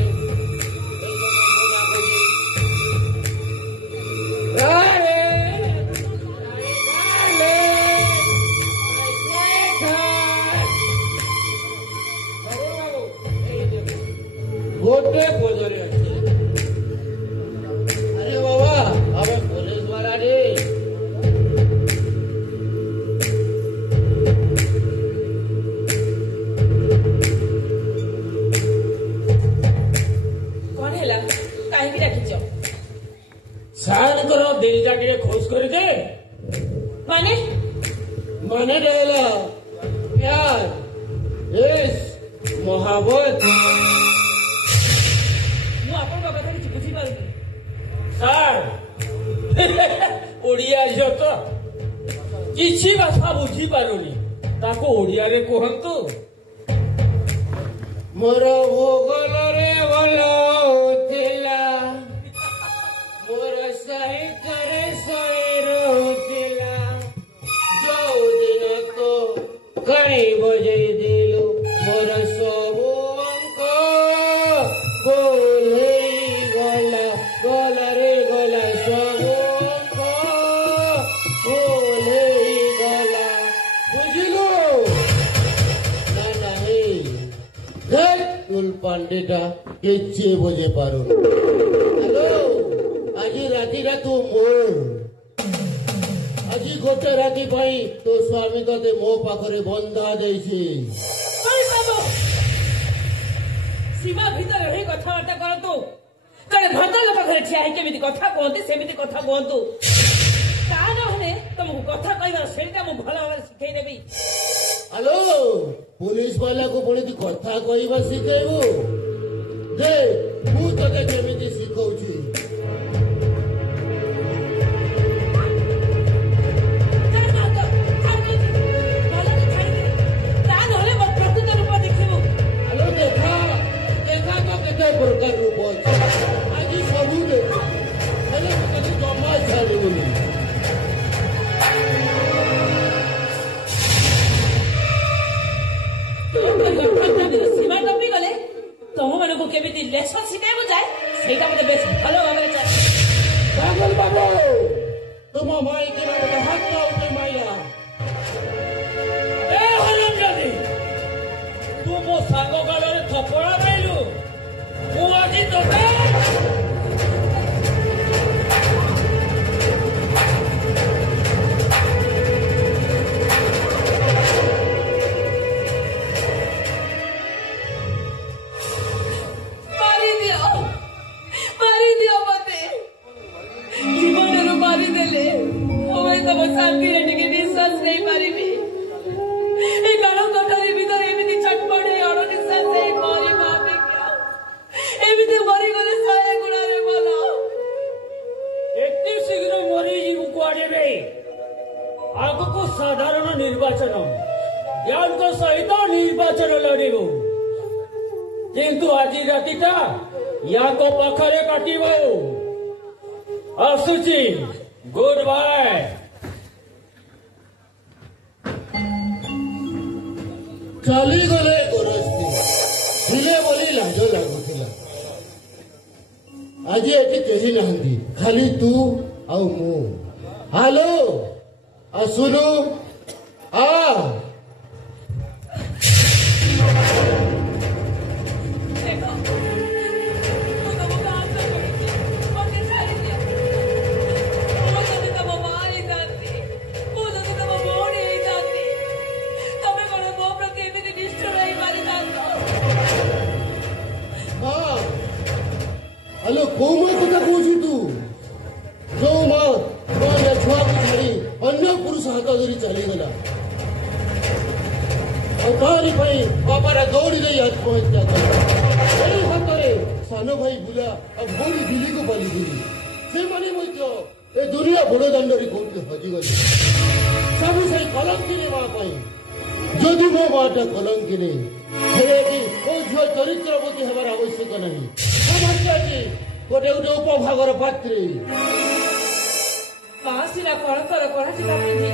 गोटे पोजरे अच्छे अरे बाबा अबे पुलिस वाला रे କଣ ହେଲା କାହିଁକି ଡାକିଛ सार करो दिल जाके खोज कर दे ମାନେ माने रहेला प्यार इस मोहब्बत ମୁଁ ଆପଣଙ୍କ କଥା କିଛି ବୁଝିପାରୁନି सार ओडिया झियो तो किसी भाषा बुझी पारुनी ताको ओडिया रे कहंतु मोर भोगल रे भलो थिला मोर सहित रे सहित रहुथिला जो दिन तो कणी बजै दिलो मोर सबु अंक गोल गला गला रे गला सबु अंक गोल गला बुझिलो ना नहीं तुल पांडेटा किसी बुझे पारो हेलो আজি রাতিটা তো মোর আজি গোটে রাতি পাই তো স্বামী তোতে মো পাখরে বন্ধা দেইছি ସୀମା ଭିତରେ ରହି କଥାବାର୍ତ୍ତା କରନ୍ତୁ କାଳେ ଭଦ୍ର ପାଖରେ ଠିଆ ହେଇ କେମିତି କଥା କୁହନ୍ତି ସେମିତି କଥା କୁହନ୍ତୁ ତା ନହେଲେ ତମକୁ କଥା କହିବାର ସେଇଟା ମୁଁ ଭଲ ଭାବରେ ଶିଖେଇ ଦେବି हेलो पुलिस वाला को पुणी तू कथा कहवा शिखेबू दे मु तोते केमिति शिखौची हेलो देखा देखा तो केते प्रकार रूप अछि आज सबू देखा हेले कति जमा छाड़िबुनी ସୀମା ଟପି ଗଲେ ତମମାନଙ୍କୁ କେମିତି ଲେସନ ଶିଖାଇବୁ ଯାଏ ସେଇଟା ମତେ ବେଶ ଭଲ ଭାବରେ ଚାଲେ पागल बाबू तुम माई के नाम हाथ का उठे माया ए हनम जदी तू मो सांग गालरे थपड़ा माइलु मु आजी तोते ମାରିଦିଅ ମତେ ଜୀବନରୁ ମାରିଦେଲେ ମୁଁ ତମ ଶାନ୍ତିରେ ଟିକେ ନିଶ୍ୱାସ ନେଇପାରିବି ଏ କାଳ କୋଠରୀ ଭିତରେ ଏମିତି ଛଟପଟ ଅଣନିଶ୍ୱାସ ହେଇ ମରିବା ଅପେକ୍ଷା ଏମିତି ମରିଗଲେ 100 ଗୁଣରେ ଭଲ ଏତେ ଶୀଘ୍ର ମରିଯିବୁ କୁଆଡେ ବେ ଆଗକୁ ସାଧାରଣ ନିର୍ବାଚନ ୟାଙ୍କ ସହିତ ନିର୍ବାଚନ ଲଢିବୁ କିନ୍ତୁ ଆଜି ରାତିଟା ୟାଙ୍କ ପାଖରେ କାଟିବ ଆସୁଛି ଗୁଡ୍ ବାଏ चली गले गोरस्ती ଥିଲେ ବୋଲି ଲାଜ ଲାଗୁଥିଲା ଆଜି ଏଠି କେହି ନାହାନ୍ତି खाली तू ଆଉ ମୁଁ ହାଲୋ ଆସୁନୁ ଆ हेलो कौ माँ कथा कौची तू जो माँ या छुआ को छाड़ी अन्य पुरुष हाथ धरी चलीगला और तारी भाई बापारा दौड़ी रही आत्महत्या कर हाथरे सान भाई बुला और भौणी दिल्ली को पाली दिली से माने ए दुनिया बड़ दाण्डे कौटी हजिगले सब से कलंकिनी माँ जदि मो माटा कलंकिनी झील चरित्रवती हमार आवश्यक नहीं गोटे गोटे उपभागर पात्रे माँ सीना कण कर कणा चिका पिंधि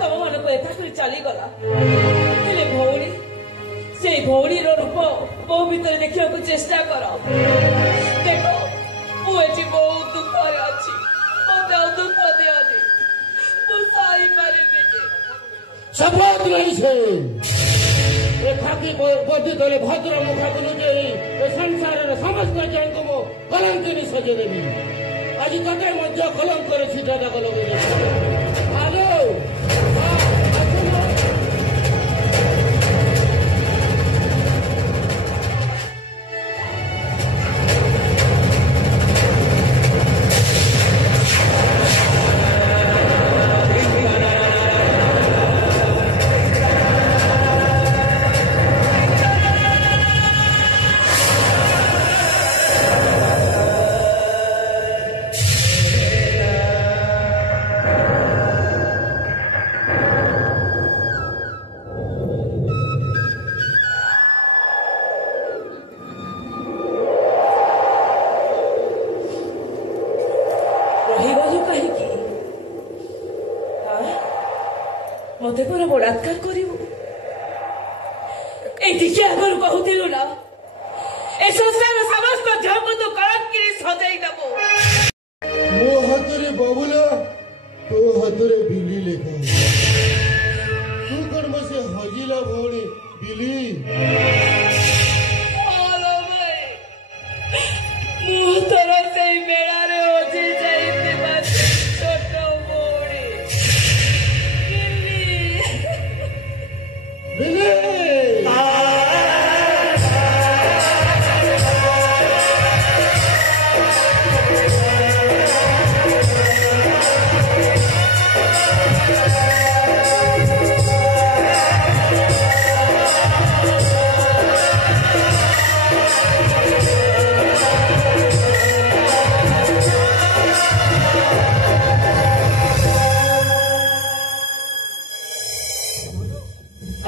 तम मन को एका कर चली गला हेले भौणी से भौणी रो रूप मो भीतर देखिया को चेष्टा कर देखो मु एची बहुत दुख रे अछि मते दुख दियानी मु साई पारे बेटे शपथ नहीं छे ए खाकी बदी तले भद्र मुखा को जे ए संसार रे समस्त जन को मो कलंकिनी सजे देबी आज कते मध्य कलंक करे छिटा दाग लगे हेलो मते पर बलात्कार करू ये आगर कहूलु ना ए संसार समस्त झप तो कलंकी सजाई देबो मो हाथरे बाबुला तो हाथरे बिली लेखा तू कौन मसे हजिला भौणी बिली ओलो भाई मु तोरा से बेड़ा रे होजी जाईते बात छोट भौणी बिली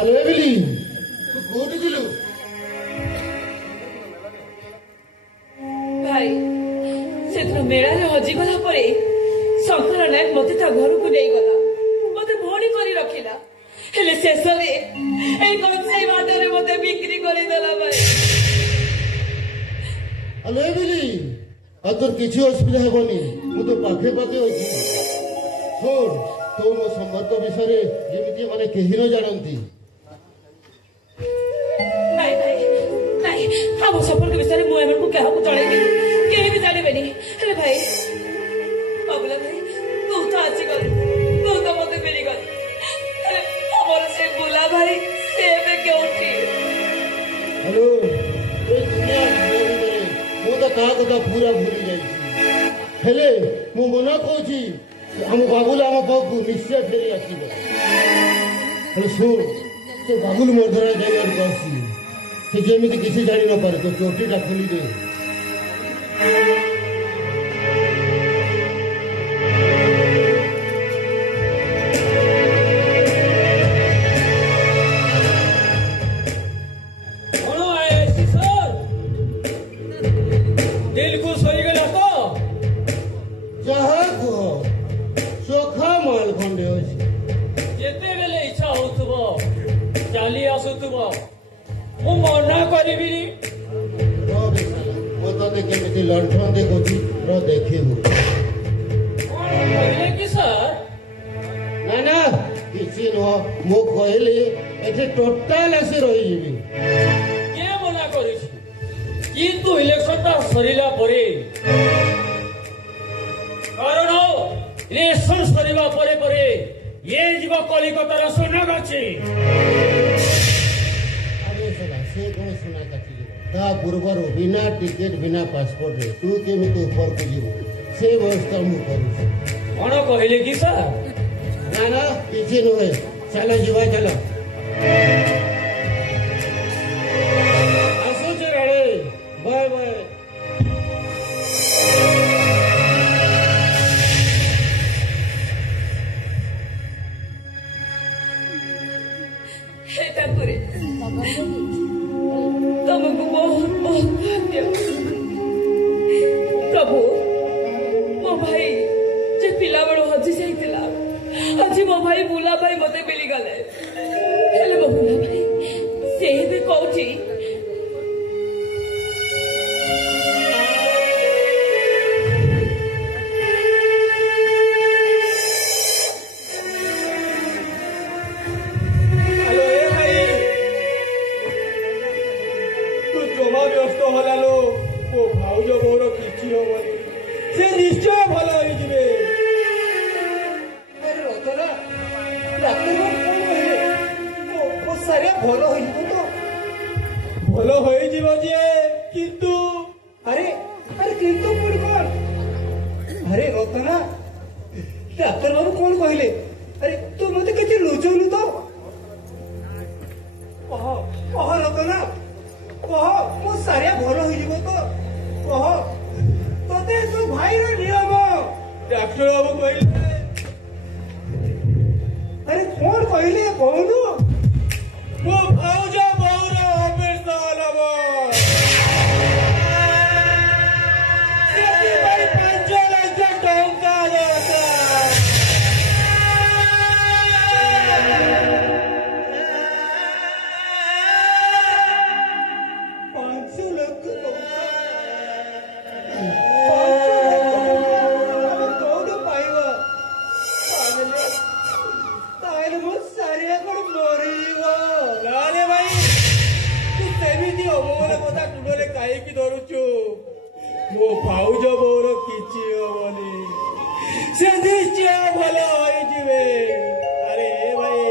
अरे बिली तू कोठी दिलु भाई से मेला रे हजी गला परे शंकर नायक मते ता घर को नहीं गला मते भोणी करी रखिला हेले शेष रे ए कंसाई बाटे मते बिक्री करी देला भाई अरे बिली तोर किसी असुविधा हेबनी मु तो पाखे पाखे अछि छोड़ तो मो संपर्क विषय जेमिति माने केही न जानंती नहीं नहीं नहीं हम संपर्क विषय मु एमन को क्या को जणेबी केही भी जानेबेनी हेले भाई बाबूला भाई तू तो आछि गल तू तो मते मिली गल हमर से बुला भाई से पे क्योंठी हेलो ए दुनिया मु तो का कथा पूरा भूली जाई हेले मु मना कहूची हम बाबूला हम बाबू निश्चय फेरी आसीबो हेले सुन से बाबुल मर्दरा जाइबार कहसी से जेमिति किसी जानी न पारे तो चोटीटा खोली दे दिल खुश हो गला तो जहाँ को चोखा माल खंडे अछि जेते बेले इच्छा होतबो चाली आसुतबो मु मना करबिनी रो बेसाला मत देखे मिति लंठन देखोची रो देखिबो କିଛି ନୁହଁ ମୁଁ କହିଲି ଏଠି ଟୋଟାଲ ଆସି ରହିଯିବି। କିଏ ମନା କରିଛି? କିନ୍ତୁ ଇଲେକ୍ସନଟା ସରିଲା ପରେ, କାରଣ ଇଲେକ୍ସନ ସରିବା ପରେ ପରେ ଇଏ ଯିବ କଲିକତାର ସୁନାଗାଛି। ଆରେ ସେଟା ସେ କଣ ସୁନାଗାଛି ଯିବ? ତା ପୂର୍ବରୁ ବିନା ଟିକେଟ ବିନା ପାସପୋର୍ଟରେ ତୁ କେମିତି ଉପରକୁ ଯିବୁ ସେ ବ୍ୟବସ୍ଥା ମୁଁ କରୁଛି। କଣ କହିଲେ କି ସାର୍? ନା ନା କିଛି ନୁହେଁ, ଚାଲ ଯିବା ଚାଲ। ଆସୁଛି ରାଣୀ, ବାଏ ବାଏ। हे ठाकुरे तुमको बहुत बहुत धन्यवाद। प्रभु मो भाई जे पिला बेड़ो हजी जाइतिला आज मो भाई बुला भाई मते मिली गले। हेले मो बुला भाई से भी कोठी से निश्चय भल हो सारे भल हो भल हो किंतु अरे अरे किंतु पुणी कौन? अरे रतना डाक्तर बाबू कौन कहले? अरे तू मत किसी लुचौलु तो कह कह रतना कह मो सारे भल हो तो कह तोते तू भाई रो नियम डाक्टर बाबू कहले। अरे कौन कहले कहनु? मो भाउजा बहुर ऑपरेशन हबो सेति भाई 5 लाख टंका देता। 5 लाख मो भाउज बोर किछि हबनी से निश्चय भल होइजिबे। अरे भाई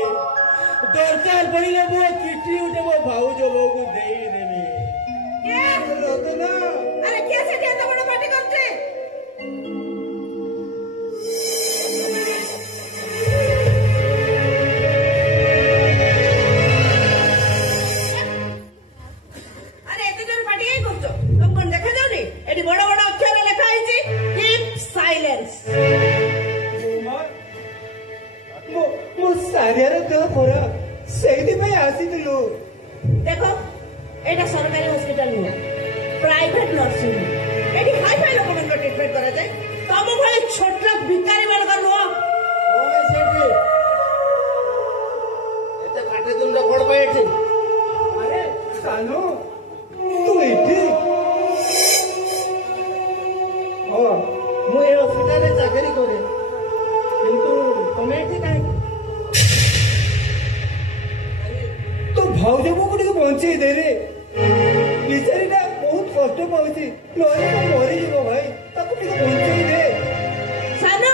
दरकार पड़िले मो किछि उठे मो भाउज बो को देई देबे। रतना अरे कैसे दिया तो बड़ा पार्टी करते? अरे एते जन पार्टी ही करतो तुम कोन देखा जाउ रे? एडी बड़ा बड़ा अक्षर लिखा है जी कीप साइलेंस। मो सारियार देह खरा सेही पे आसीतिलु। देखो एटा सरकारी हॉस्पिटल नुह प्राइवेट नर्सिंग होम। एटी हाई फाई लोक मन ट्रीटमेंट करा जाए तम भले छोट भिखारी मान का नुह। ओए सेठी एते काटे तुम कोड पे एठी? अरे सानो तू एठी हां मु ए हॉस्पिटल रे चाकरी करे किंतु तमे एठी काहे? तो भाउज को ଟିକେ ବଞ୍ଚେଇ ଦେ ରେ। ବିଚାରୀଟା ବହୁତ କଷ୍ଟ ପାଉଛି ନହେଲେ ତ ମରିଯିବ ଭାଇ। ତାକୁ ଟିକେ ବଞ୍ଚେଇ ଦେ। सानो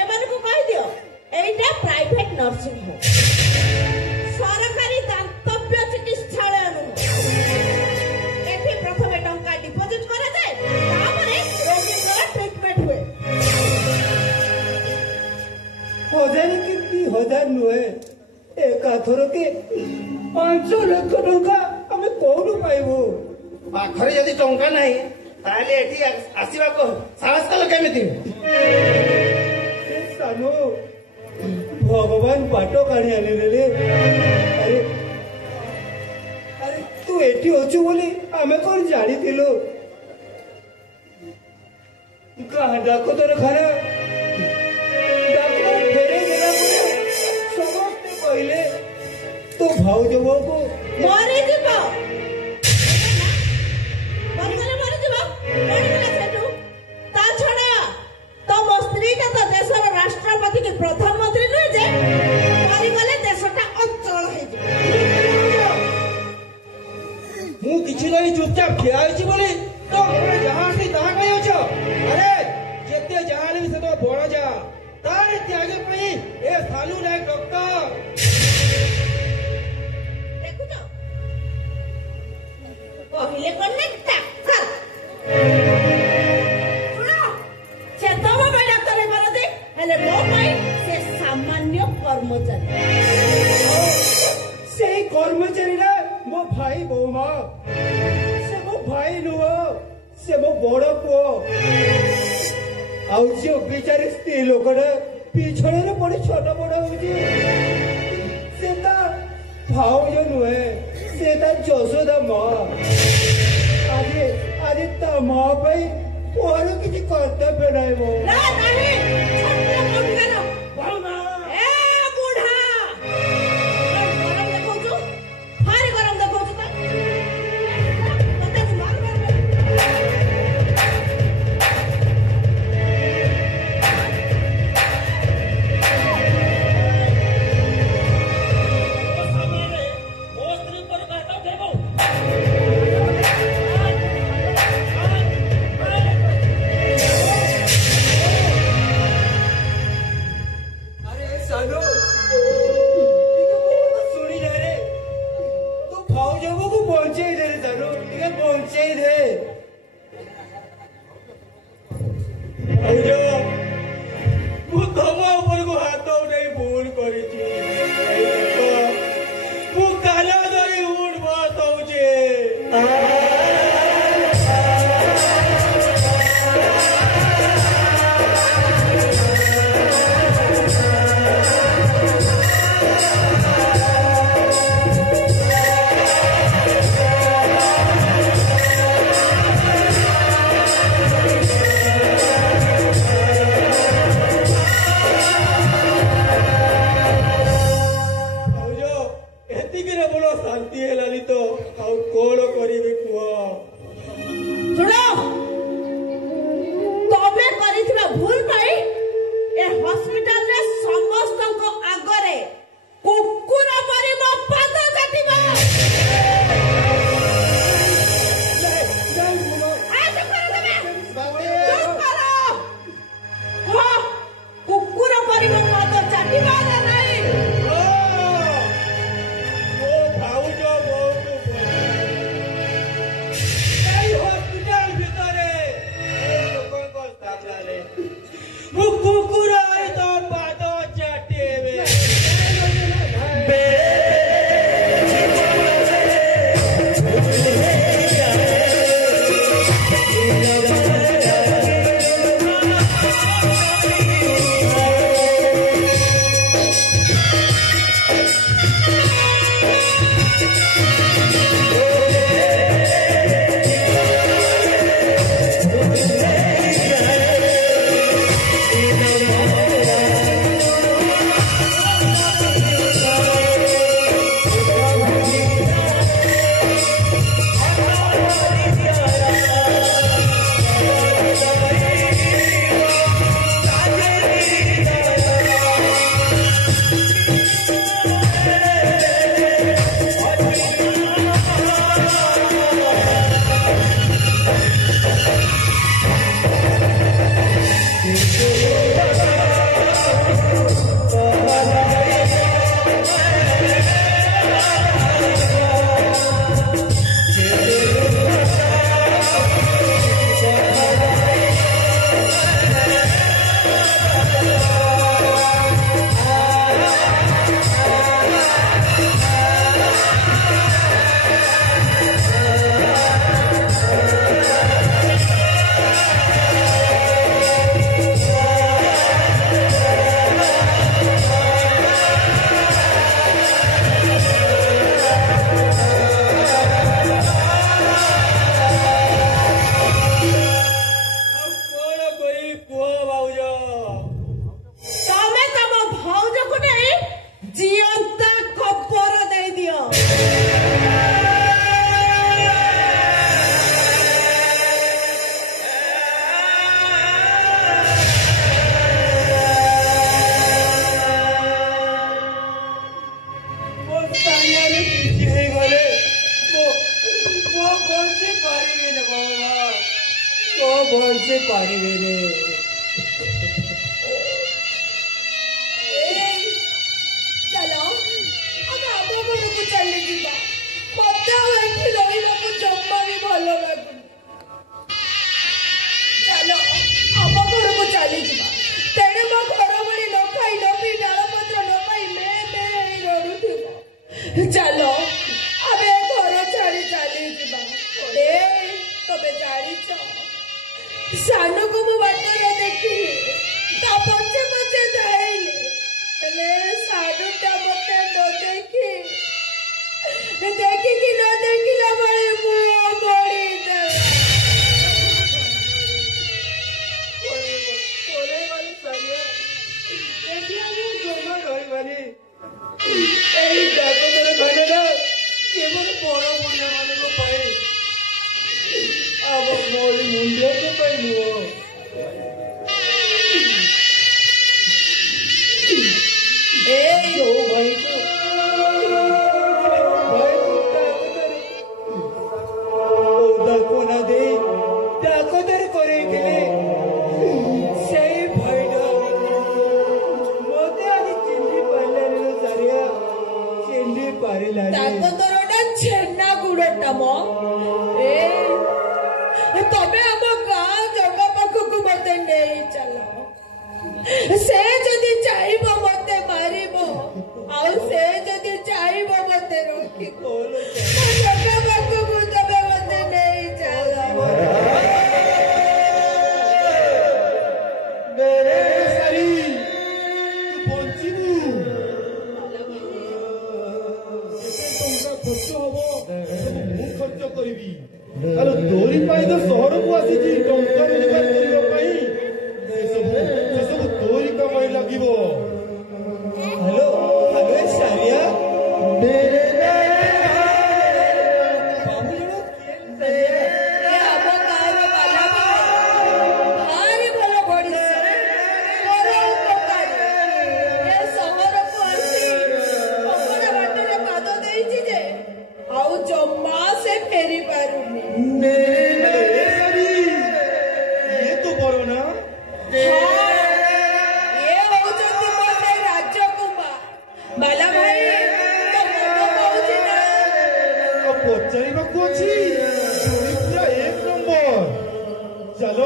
एमानकु कहि दियो एटा प्राइवेट नर्सिंग होम सरकारी दांतव्य चिकित्सालय नुह। एठी प्रथमे टंका डिपॉजिट करा जाए तापरे रोगीर ट्रीटमेंट हुए। 1000 कि 2000 नुहे एकाथर के 5 लाख टंका आमे कोनु पाइबो? पाखरे यदि टंका नाही ताले एठी आसीबा को साहस कल केमिति? सानो भगवान पाटो काढी आले रे। अरे अरे तू एठी अछु बोली आमे कोन जानी थिलो? कहाँ डाको तोर खरा डाक्टर फेरे गेला परे समस्त कहले तो भाउज बो को मरि जीव मरि जीव सेठू ता छड़ा तो मो स्त्री का तो देशर राष्ट्रपति के प्रधानमंत्री नुहे जे मरि तार त्याग पे ए सालू नायक डॉक्टर देखुଛ କହିଲେ କଣ ନା ଡାକ୍ତର ଶୁଣ ସେ ତମ ପାଇଁ ଡାକ୍ତର ହେଇପାରନ୍ତି ହେଲେ ମୋ ପାଇଁ ସେ ସାମାନ୍ୟ କର୍ମଚାରୀ ସେଇ କର୍ମଚାରୀଟା ମୋ ଭାଇ ବୋଉମା ସେ ମୋ ଭାଇ ନୁହଁ ସେ ମୋ ବଡ ପୁଅ ଆଉ ସେ ବିଚାରୀ ସ୍ତ୍ରୀ ଲୋକଟା ପିଛଣରେ ପଡି ଛୋଟ ବଡ ହଉଛି ସେ ତା ଭାଉଜ ନୁହେଁ ସେ ତା ଯଶୋଦା ମା ଆଜି ତା ମା ପାଇଁ ମୋର କିଛି କର୍ତ୍ତବ୍ୟ ନାହିଁ ମୋ ନା ନାହିଁ ଛୋଟ କୋଉଠିକାର ଭାଉନା ଏ ବୁଢା ଗରମ ଦେଖଉଛୁ ଭାରି ଗରମ ଦେଖଉଛୁ ତ ତତେ ମାର ମାନେ ଏଇ ଡାକ୍ତର ଖାନାଟା କେବଳ ବଡ଼ ବୁଢ଼ା ମାନଙ୍କ ପାଇଁ ଆମ ମୋରି ମୁଣ୍ଡିଆଙ୍କ ପାଇଁ ନୁହଁ। ଯୋଉ ଭାଇକୁ କୋନା ଦେଇ ଡାକଦାର କରେଇଥିଲେ ସେଇ ଭାଇଟା ମତେ ଆଜି ଚିହ୍ନି ପାରିଲାନି ସାରିଆ, ଚିହ୍ନି ପାରିଲାନି। ଡାକଦାରଟା ଛେନା ଗୁଡଟା ମ ତମେ ଆମ ଗାଁ ଜଗା ପାଖକୁ ମତେ ନେଇ ଚାଲ। ସେ ଯଦି ଚାହିଁବ ମତେ ମାରିବ, ଆଉ ସେ ଯଦି ଚାହିଁବ ମତେ ରଖିବ। ଜଗା ପାଖକୁ ତମେ ମତେ ନେଇ ଚାଲ। ବଞ୍ଚିବୁ, ଖର୍ଚ୍ଚ ହବ ମୁଁ ଖର୍ଚ୍ଚ କରିବି। ଆରେ ତୋରି ପାଇଁ ତ ସହରକୁ ଆସିଛି ଟଙ୍କା ରୋଜଗାର କରିବା ପାଇଁ। ସେସବୁ ତୋରି କାମରେ ଲାଗିବ। ହ୍ୟାଲୋ ହ୍ୟାଲୋ ସାରିଆ, ଫେରି ପାରୁନି। ଇଏ ତ ବଡ ନା, ଇଏ ହଉଛନ୍ତି ମୋ ସେଇ ରାଜକୁମାର। ବାଲା ଭାଇ ତ ମନ କହୁଛି ନା? ପଚାରିବାକୁ ଅଛି। ପୁରା 1 ନମ୍ବର। ଚାଲ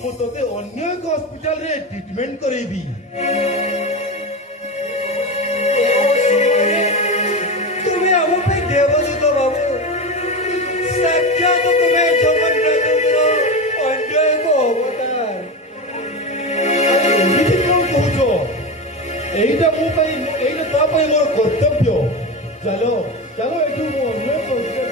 ମୁଁ ତତେ ଅନ୍ୟ ଏକ ହସ୍ପିଟାଲରେ ଟ୍ରିଟମେଣ୍ଟ କରେଇବି। ତୁମେ ଆମ ପାଇଁ ଦେବଦୂତ ବାବୁ, ସାକ୍ଷାତ ତୁମେ ଜଗନ୍ନାଥଙ୍କର ଅନ୍ୟ ଏକ ଅବତାର। ଏମିତି କଣ କହୁଛ? ଏଇଟା ତା ପାଇଁ ମୋର କର୍ତ୍ତବ୍ୟ। ଚାଲ ଚାଲ ଏଠୁ ମୁଁ ଅନ୍ୟ ଏକ ହସ୍ପିଟାଲ।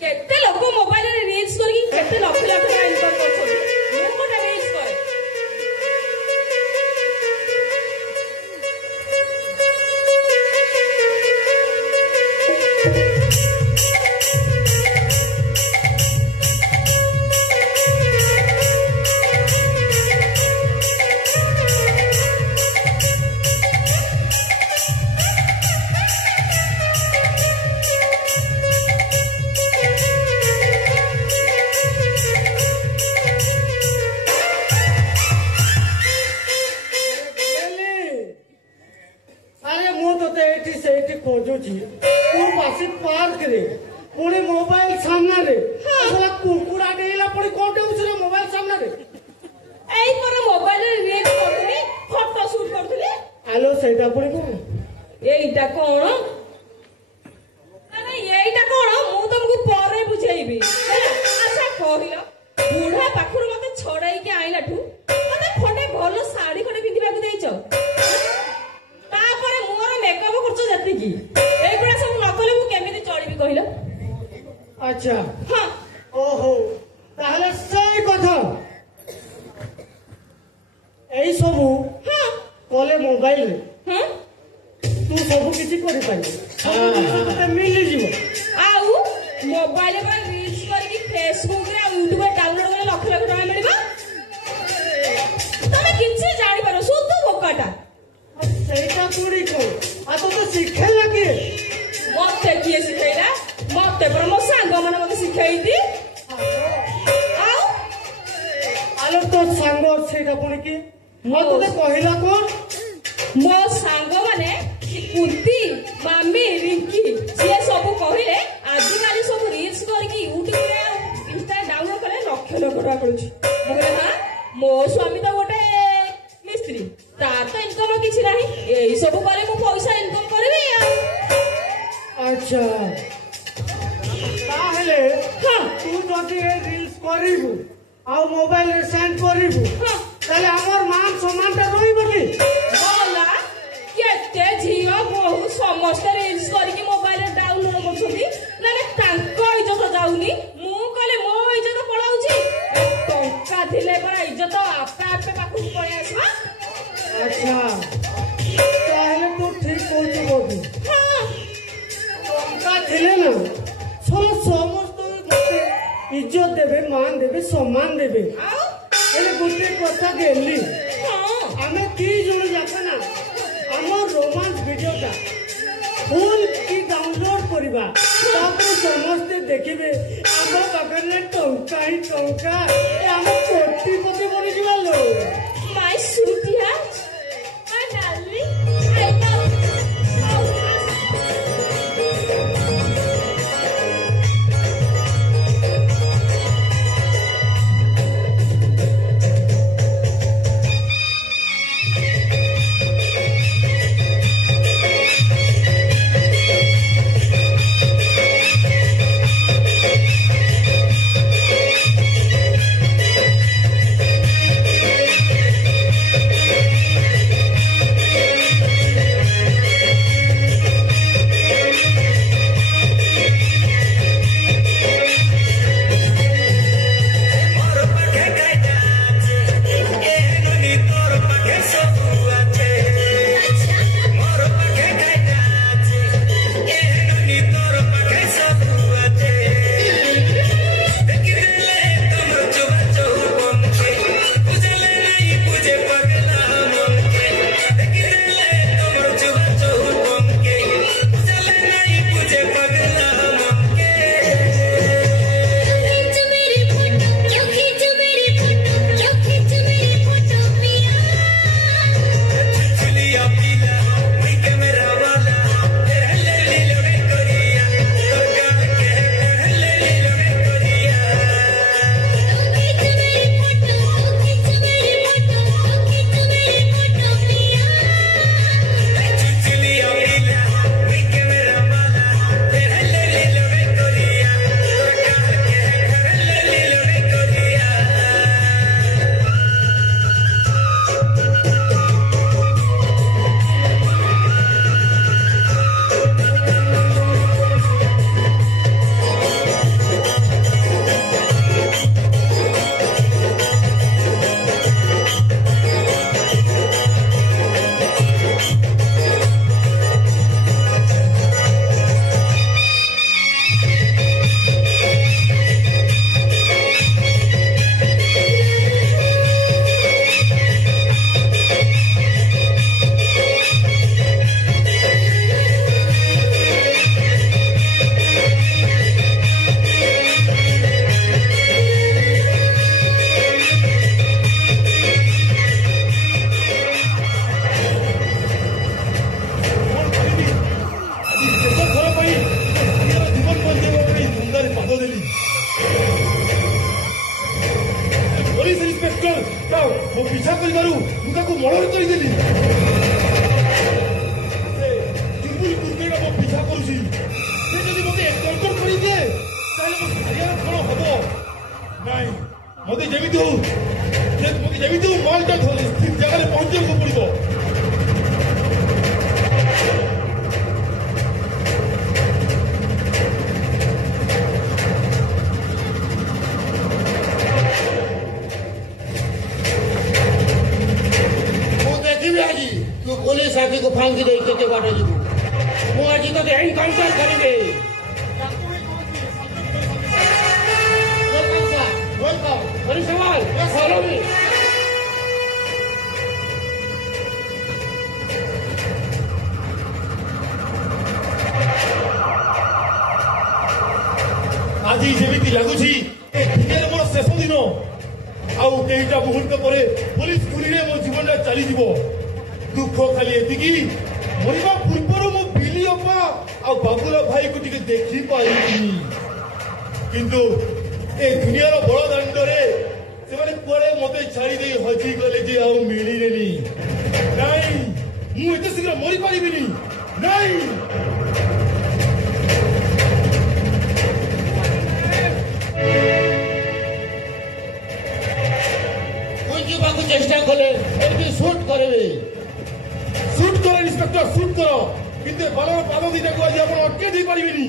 କେତେ ଲୋକ ମୋବାଇଲରେ ରିଲ୍ସ କରିକି କେତେ ଲକ୍ଷ ଲକ୍ଷ ଟଙ୍କା ଇନକମ୍ କରୁଛନ୍ତି। ମୁଁ ଗୋଟେ ରିଲ୍ସ କରେ। ଆରେ ମୁଁ ତତେ ଏଇଠି ସେଇଠି ଖୋଜୁଛି, ତୁ ବସି ପାର୍କରେ ପୁଣି ମୋବାଇଲ ସାମ୍ନାରେ। କୁକୁଡ଼ା ଡେଇଲା ପୁଣି କଣ ଦେଉଛି ମୋବାଇଲ ସାମ୍ନାରେ? ଏଇ ପର ମୋବାଇଲରେ ରିଲ୍ସ କରୁଥିଲି, ଫଟୋ ସୁଟ୍ କରୁଥିଲି। ଆଲୋ ସେଇଟା ପୁଣି କଣ? ଏଇଟା କଣ? ଆରେ ଏଇଟା କଣ ମୁଁ ତମକୁ ପରେ ବୁଝେଇବି ହେଲା। ଆଚ୍ଛା କହିଲ, ବୁଢା ପାଖରୁ ମତେ ଛଡେଇକି ଆଇଲାଠୁ ମତେ ଖଣ୍ଡେ ଭଲ ଶାଢୀ ଖଣ୍ଡେ ପିନ୍ଧିବାକୁ ଦେଇଛ। ତାପରେ ମୋର ମେକଅପ ଖର୍ଚ୍ଚ ଯେତିକି, ଏଇଗୁଡା ସବୁ ନ କଲେ ମୁଁ କେମିତି ଚଳିବି କହିଲ? ଆଚ୍ଛା, ହଁ ଓହୋ, ତାହେଲେ ସେଇ କଥା। ଏଇ ସବୁ ହଁ କଲେ ମୋବାଇଲରେ ହଁ ତୁ ସବୁ କିଛି କରିପାରିବୁ, ସବୁ ଜିନିଷ ତତେ ମିଳିଯିବ। ଆଉ ମୋବାଇଲ ପରେ ରିଲ୍ସ କରିକି ଫେସବୁକରେ ଆଉ ୟୁଟ୍ୟୁବରେ ଡାଉନଲୋଡ କଲେ ଲକ୍ଷ ଲକ୍ଷ ଟଙ୍କା ମିଳିବ। ତମେ କିଛି ଜାଣିପାର, ଶୁଦ୍ଧ ବୋକାଟା। ସେଇଟା ପୁଣି କଣ? ଆଉ ତତେ ଶିଖେଇଲା କିଏ? ମତେ କିଏ ଶିଖେଇଲା? ମତେ ପରା ମୋ ସାଙ୍ଗମାନେ ମତେ ଶିଖେଇଛି। ଆଉ ଆଲୋ ତୋ ସାଙ୍ଗ ସେଇଟା ପୁଣି କିଏ? ମୁଁ ତତେ କହିଲା କଣ? ମୋ ସାଙ୍ଗମାନେ କୁନ୍ତି, ମାମି, ରିଙ୍କି, ସିଏ ସବୁ କହିଲେ ଆଜିକାଲି ସବୁ ରିଲ୍ସ କରିକି ୟୁଟ୍ୟୁବରେ ଆଉ ଇନଷ୍ଟାରେ ଡାଉନଲୋଡ କଲେ ଲକ୍ଷ ଲକ୍ଷ ଟଙ୍କା ମିଳୁଛି। ମୁଁ କହିଲି ହଁ, ମୋ ସ୍ୱାମୀ ତ ଗୋଟେ ମିସ୍ତ୍ରୀ, ତାର ତ ଇନକମ କିଛି ନାହିଁ, ଏଇ ସବୁ କଲେ ମୁଁ ପଇସା ଇନକମ କରିବି ଆଉ। ଆଚ୍ଛା, ତାହେଲେ ତୁ ଯଦି ଏ ରିଲ୍ସ କରିବୁ ଆଉ ମୋବାଇଲରେ ସେଣ୍ଡ କରିବୁ ତାହେଲେ ଆମର ମାନ ସମ୍ମାନଟା ରହିବ କି? ଗଲା କେତେ ଝିଅ ବୋହୁ ସମସ୍ତେ ରିଲ୍ସ କରିକି ମୋବାଇଲରେ ଡାଉନଲୋଡ କରୁଛନ୍ତି ନହେଲେ ତାଙ୍କ ଇଜ୍ଜତ ଯାଉନି। ମୁଁ କହିଲେ ମୋ ଇଜ୍ଜତ ପଳାଉଛି। ଟଙ୍କା ଥିଲେ ପରା ଇଜ୍ଜତ ଆପେ ଆପେ ପାଖକୁ ପଳେଇ ଆସିବ। ଆଚ୍ଛା ତାହେଲେ ତୁ ଠିକ କହୁଛୁ ବୋଧେ। ଟଙ୍କା ଥିଲେ ନା ସମସ୍ତଙ୍କୁ ମତେ ଇଜ୍ଜତ ଦେବେ, ମାନ ଦେବେ, ସମ୍ମାନ ଦେବେ। ଆଉ ହେଲେ ଗୋଟେ କଥା ଗେଲି ଆମେ 3 ଜଣ ଯାକ ନା ଆମ ରୋମାନ୍ସ ଭିଡିଓଟା ଫୁଲ କି ଡାଉନଲୋଡ କରିବା ତାପରେ ସମସ୍ତେ ଦେଖିବେ ଆମ ପାଖରେ ଟଙ୍କା ହିଁ ଟଙ୍କା। ଆମେ କୋଟିପତି ବନିଯିବା ଲୋ। my sweetheart, my darling, I love you. আজি যেমিতি লাগুছি এই দুনিয়ার মোর শেষ দিন আউ কেইটা মুহূর্ত পরে পুলিশ গুলিরে মো জীবনটা চালিଯିବ দুঃখ খালি এতিকি মরিবা পূର୍ବରୁ ମୁଁ ବିଲି ଅପା ଆଉ ବାବୁଲ ଭାଇକୁ ଟିକେ ଦେଖି ପାରିନି କିନ୍ତୁ ଏ ଦୁନିଆର ବଡ଼ ଦାଣ୍ଡରେ ସେମାନେ କୁଆଡ଼େ ମତେ ଛାଡ଼ି ଦେଇ ହଜିଗଲେ ଯେ ଆଉ ମିଳିଲେନି ନାଇଁ ମୁଁ ଏତେ ଶୀଘ୍ର ମରିପାରିବିନି ନାଇଁ चेष्टा कले एमती सुट करे सुट करो इंस्पेक्टर सुट करो किंतु बालर पाद दीटा को आज आपण अटके दे परिबेनी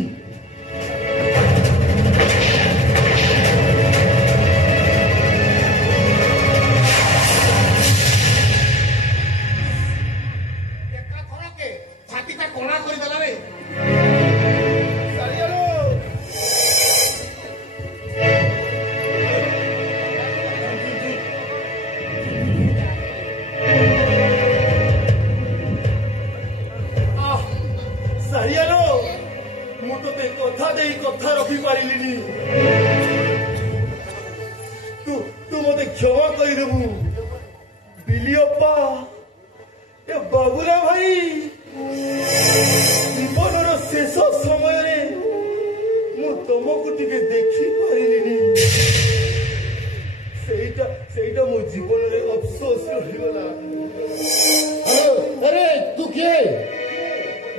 एका थरके छातीटा कोणा करि देला रे सारियालो सारियालो मु तोते कथा देई कथा रखी पारिलिनी तू मते क्षमा करि देबु बिलियप्पा ए बाबुला भाई जीवनर शेष समय मु तुमको टिके देखी पारिलिनी सेटा मो जीवन रे अफसोस रहिगला अरे तू के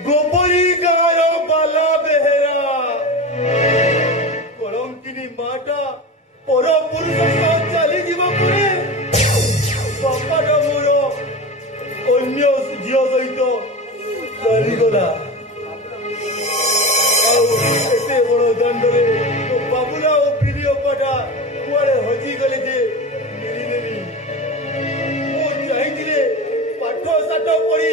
गोपरी गायो बाला बेहेरा कलंकिनी माटा पर पुरुष सह चली जीव परे बापाटा मोर अन्य झील सहित चलीगला एते बड़ दंडरे बाबुला और बिलियप्पाटा कुआड़े हजिगले जे मिलिलेनी मो चाहिए पाठ साठ पढ़ी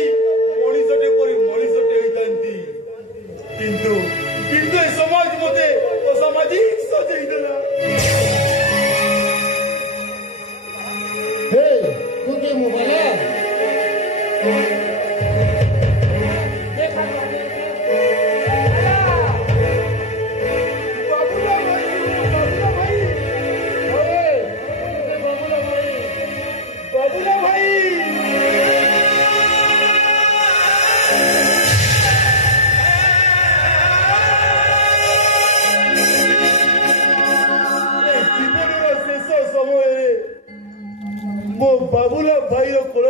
मनीषटे परी मनीषटे होती किंतु किंतु ए समाज मते असामाजिक सजाई देला हे तू के मोबाइल बाबुला भाई अरे बाबुला भाई जीवनर शेष समय मो बाबुला भाई कोल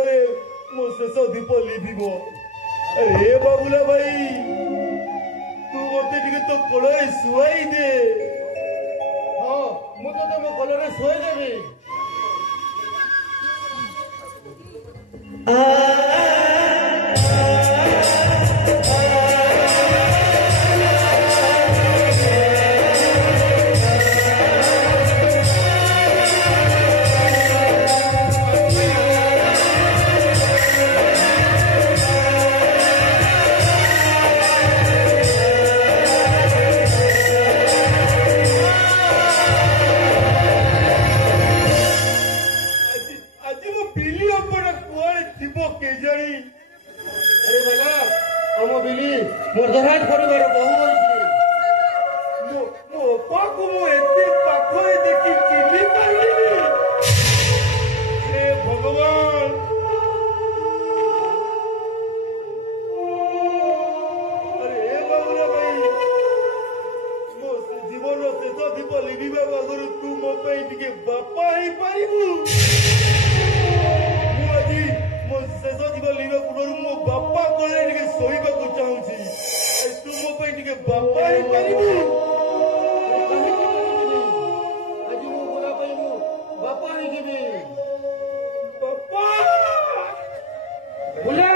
मो शेष दीप लिभिब अरे बाबुला भाई तू मते टिके तो कोल शुआई दे हां मु तो मो कोलरे सोई देबी आज वो बिलियप्पा कुआड़े थीब केजाणी अरे बाला हम बिली मोर दराज परिवार बहु होइछि मो पाको मो एते पाखरे देखी चिली पाइलिनी हे भगवान अरे हे बाबुला भाई मो जीवन शेष दीप लिभिबा आगरु तू मो पई टिके बापा हेई पारिबु मु आजी मो शेष दीप लिभिबा पूर्वरु मो बापा कोले टिके सोइबाकु चाहूछि तू मो पई टिके बापा हेई पारिबु आज मु बोला पई मु बापा ही जिबी बापा बुला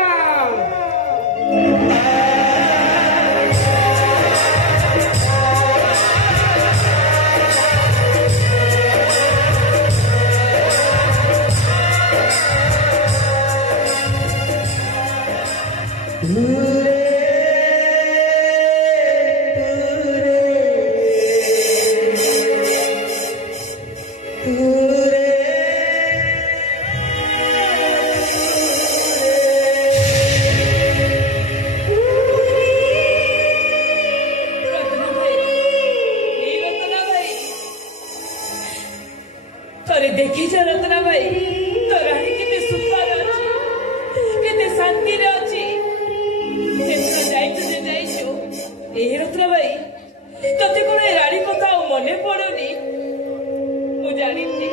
ଥରେ ଦେଖିଛ ରତ୍ନା ଭାଇ ତୋ ରାଣୀ କେତେ ସୁଖରେ ଅଛି କେତେ ଶାନ୍ତିରେ ଅଛି ସେଥର ଯାଇଛୁ ଯେ ଯାଇଛୁ ଏହି ରତ୍ନା ଭାଇ ତତେ କଣ ଏ ରାଣୀ କଥା ଆଉ ମନେ ପଡୁନି ମୁଁ ଜାଣିଛି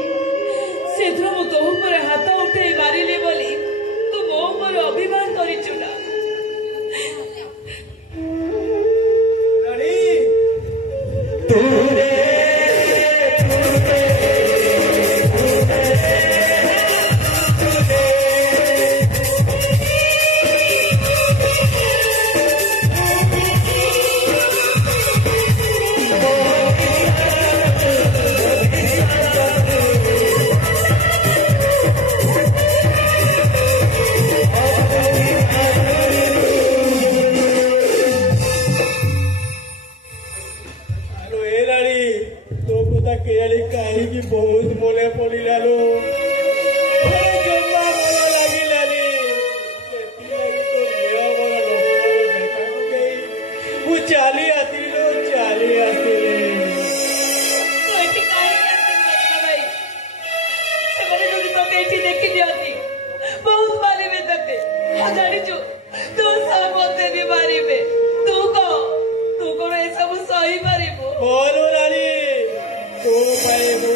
ସେଥର ମୁଁ ତୋ ଉପରେ ହାତ ଉଠେଇ ମାରିଲି ବୋଲି ତୁ ମୋ ଉପରେ ଅଭିମାନ କରିଛୁ ନା ରାଣୀ କଥା କେଜାଣି କାହିଁକି ବହୁତ ମନେ ପଡ଼ିଲାଲୋ। ଘରେ ଜମା ଭଲ ଲାଗିଲାନି। ସେଥିଲାଗି ତ ଦେହ ମୋର ଲୋକର ଦେଖାକୁ ନେଇ ମୁଁ ଚାଲି ଆସିଲି ଚାଲି ଆସିଲି। ତୁ ଏଠି କାହିଁକି ଆସିଲୁ ରତ୍ନ ଭାଇ? ସେମାନେ ଯଦି ତତେ ଏଠି ଦେଖି ଦିଅନ୍ତି ବହୁତ ମାରିବେ ତତେ। ଜାଣିଛୁ ତୁ ସମସ୍ତେ ବି ମାରିବେ। ତୁ କଣ ଏସବୁ ସହିପାରିବୁ? बोलो रानी तो भाई वो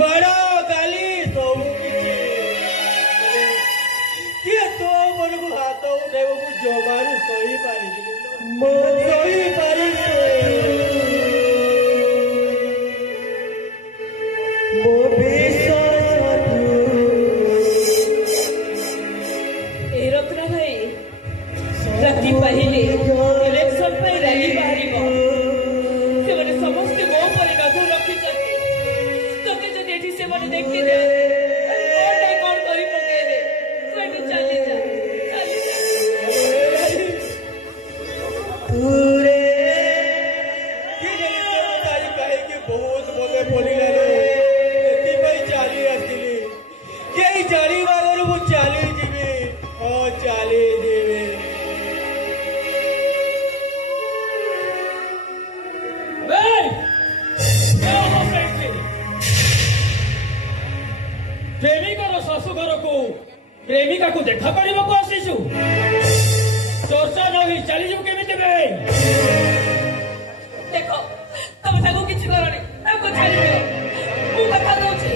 बड़ा गाली तो किए तो मन को हाथ उठे वो जमारू सही पारी सही पारी मो ए रत्न भाई राति पाहिले इलेक्शन पे रैली बाहरिब। ସେମାନେ ସମସ୍ତେ ମୋ ଉପରେ ନଜର ରଖିଛନ୍ତି। ତତେ ଯଦି ଏଠି ସେମାନେ ଦେଖିଲେ କଣ କରି ପକେଇବେ। ତୁ ଏଠୁ ଚାଲିଯା କାହିଁକି ବହୁତ ମନେ ପଡ଼ିଲାରେ ସେଥିପାଇଁ ଚାଲି ଆସିଲି। କେହି ଜାଣିବା ଆଗରୁ ମୁଁ ଚାଲିଯିବି। ହଁ ଚାଲିଯିବି। ପ୍ରେମିକାର ଶାଶୁଘରକୁ ପ୍ରେମିକାକୁ ଦେଖା କରିବାକୁ ଆସିଛୁ। ଚର୍ଚ୍ଚା ନ ହୋଇ ଚାଲିଯିବୁ କେମିତି ବେ? ଦେଖ ତମେ ତାକୁ କିଛି କରନି। ତାକୁ ଛାଡ଼ିଦିଅ। ମୁଁ କଥା କହୁଛି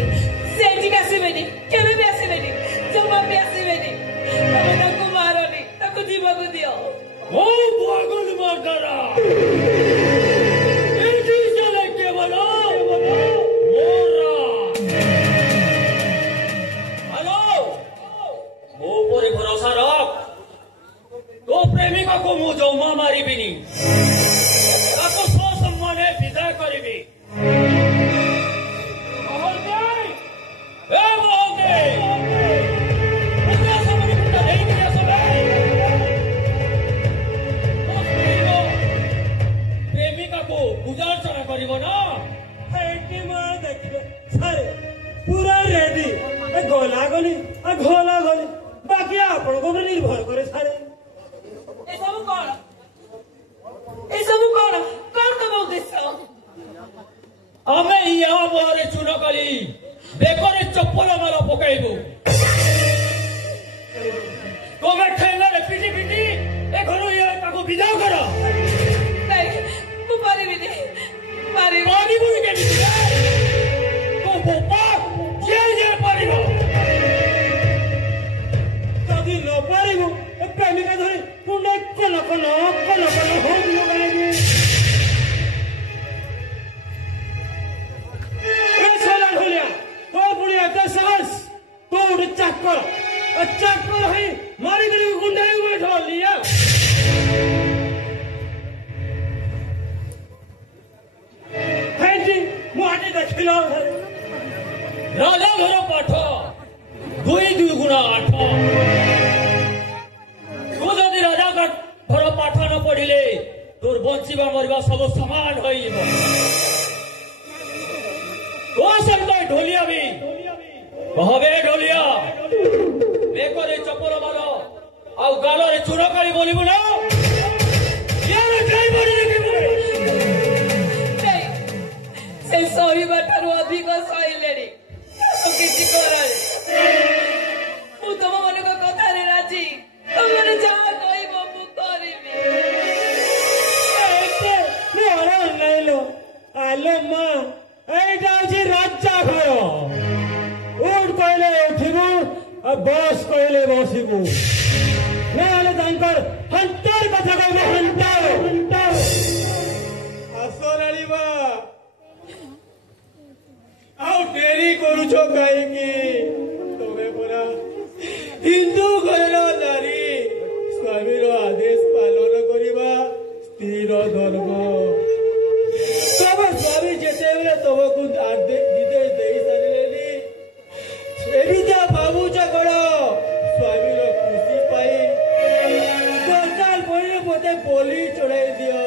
ସେ ଏଠିକି ଆସିବେନି। କେବେ ବି ଆସିବେନି। ଜମା ବି ଆସିବେନି। ତମେ ତାକୁ ମାରନି। ତାକୁ ଯିବାକୁ ଦିଅ। ଓ ପାଗଲ ମର୍ଦ୍ଦରା ଏଠି ଚାଲେ କେବଳ ମୋ ଉପରେ ଭରସା ରଖ। ତୋ ପ୍ରେମିକାକୁ ମୁଁ ଜମା ମାରିବିନି। ତାକୁ ସସମ୍ମାନେ ବିଦାୟ କରିବି। ପ୍ରେମିକାକୁ ପୂଜାର୍ଚ୍ଚନା କରିବ ନା? ଦେଖିବେ ସାରେ ପୁରା ରେଡି ଗଲା ଗଲି ଘଲା ଗଲି ବାକି ଆପଣଙ୍କ ଉପରେ ନିର୍ଭର କରେ ସାରେ। ଏସବୁ କଣ? ଏସବୁ କଣ? କଣ ତମ ଉଦ୍ଦେଶ୍ୟ? ଆମେ ୟା ମୁହଁରେ ଚୂନ କରି ବେକରେ ଚପଲ ମାଳ ପକାଇବୁ। ତମେ ଠେଙ୍ଗାରେ ପିଟି ପିଟି ଏ ଘରୁ ତାକୁ ବିଦାୟ କର। ନାଇଁ ମୁଁ ପାରିବିନି। ପାରିବୁନି କେମିତି? ତୋ ବୋପା ଯିଏ ପାରିବ। ଯଦି ନ ପାରିବୁ ଏ ପ୍ରେମିକା ଧରି ମୁଣ୍ଡ କନ କନ ହଉଥିବ କାହିଁକି? ଢୋଲିଆ ତୋ ପୁଣି ଏତେ ସାହସ? ତୁ ଗୋଟେ ଚାକର ହେଇ ମାରିକିରି ଗୁଣ୍ଡେଇ ହୁଏ ଢୋଲିଆ। ମୁଁ ଆଜି ଦେଖିଲ ରାଜା ଘର ପାଠ 2 ଗୁଣା 8। ତୁ ଯଦି ରାଜା ଘର ପାଠ ନ ପଢିଲେ তোর বঞ্চিবা মরিবা সব সমান হইব। ও সরকার ঢোলিয়াবি কহবে ঢোলিয়া বেকরে চপল মাল আউ গালরে চুরকালি বলিবু না ইয়ার ড্রাইভার দেখিবু ସେ ସହିବା ଠାରୁ ଅଧିକ ସହିଲେଣି। କିଛି କରାନି। ମୁଁ ତମ ମାନଙ୍କ କଥାରେ ରାଜି। ତମେ ଯାହା କହିବ ମୁଁ କରିବି। ଆଲୋ ମା ଏଇଟା ହଉଛି ରାଜା ଘର। ଉଠ କହିଲେ ଉଠିବୁ ଆଉ ବସ୍ କହିଲେ ବସିବୁ। ନହେଲେ ତାଙ୍କର ହଣ୍ଟର କଥା କହିବ ହଣ୍ଟର। ଆସ ରାଣୀମା ଆଉ ଡେରି କରୁଛ କାହିଁକି? ତମେ ପରା ହିନ୍ଦୁ ଘରର ନାରୀ। ସ୍ୱାମୀର ଆଦେଶ ପାଳନ କରିବା ସ୍ତ୍ରୀର ଧର୍ମ। ତମ ସ୍ୱାମୀ ଯେତେବେଳେ ତମକୁ ବିଦେଶ ଦେଇ ସାରିଲେନି ଏମିତି ଭାବୁଛ କଣ? ସ୍ୱାମୀର ଖୁସି ପାଇଁ ଦରକାର ପଡ଼ିଲେ ମୋତେ ବଲି ଚଢ଼ାଇ ଦିଅ।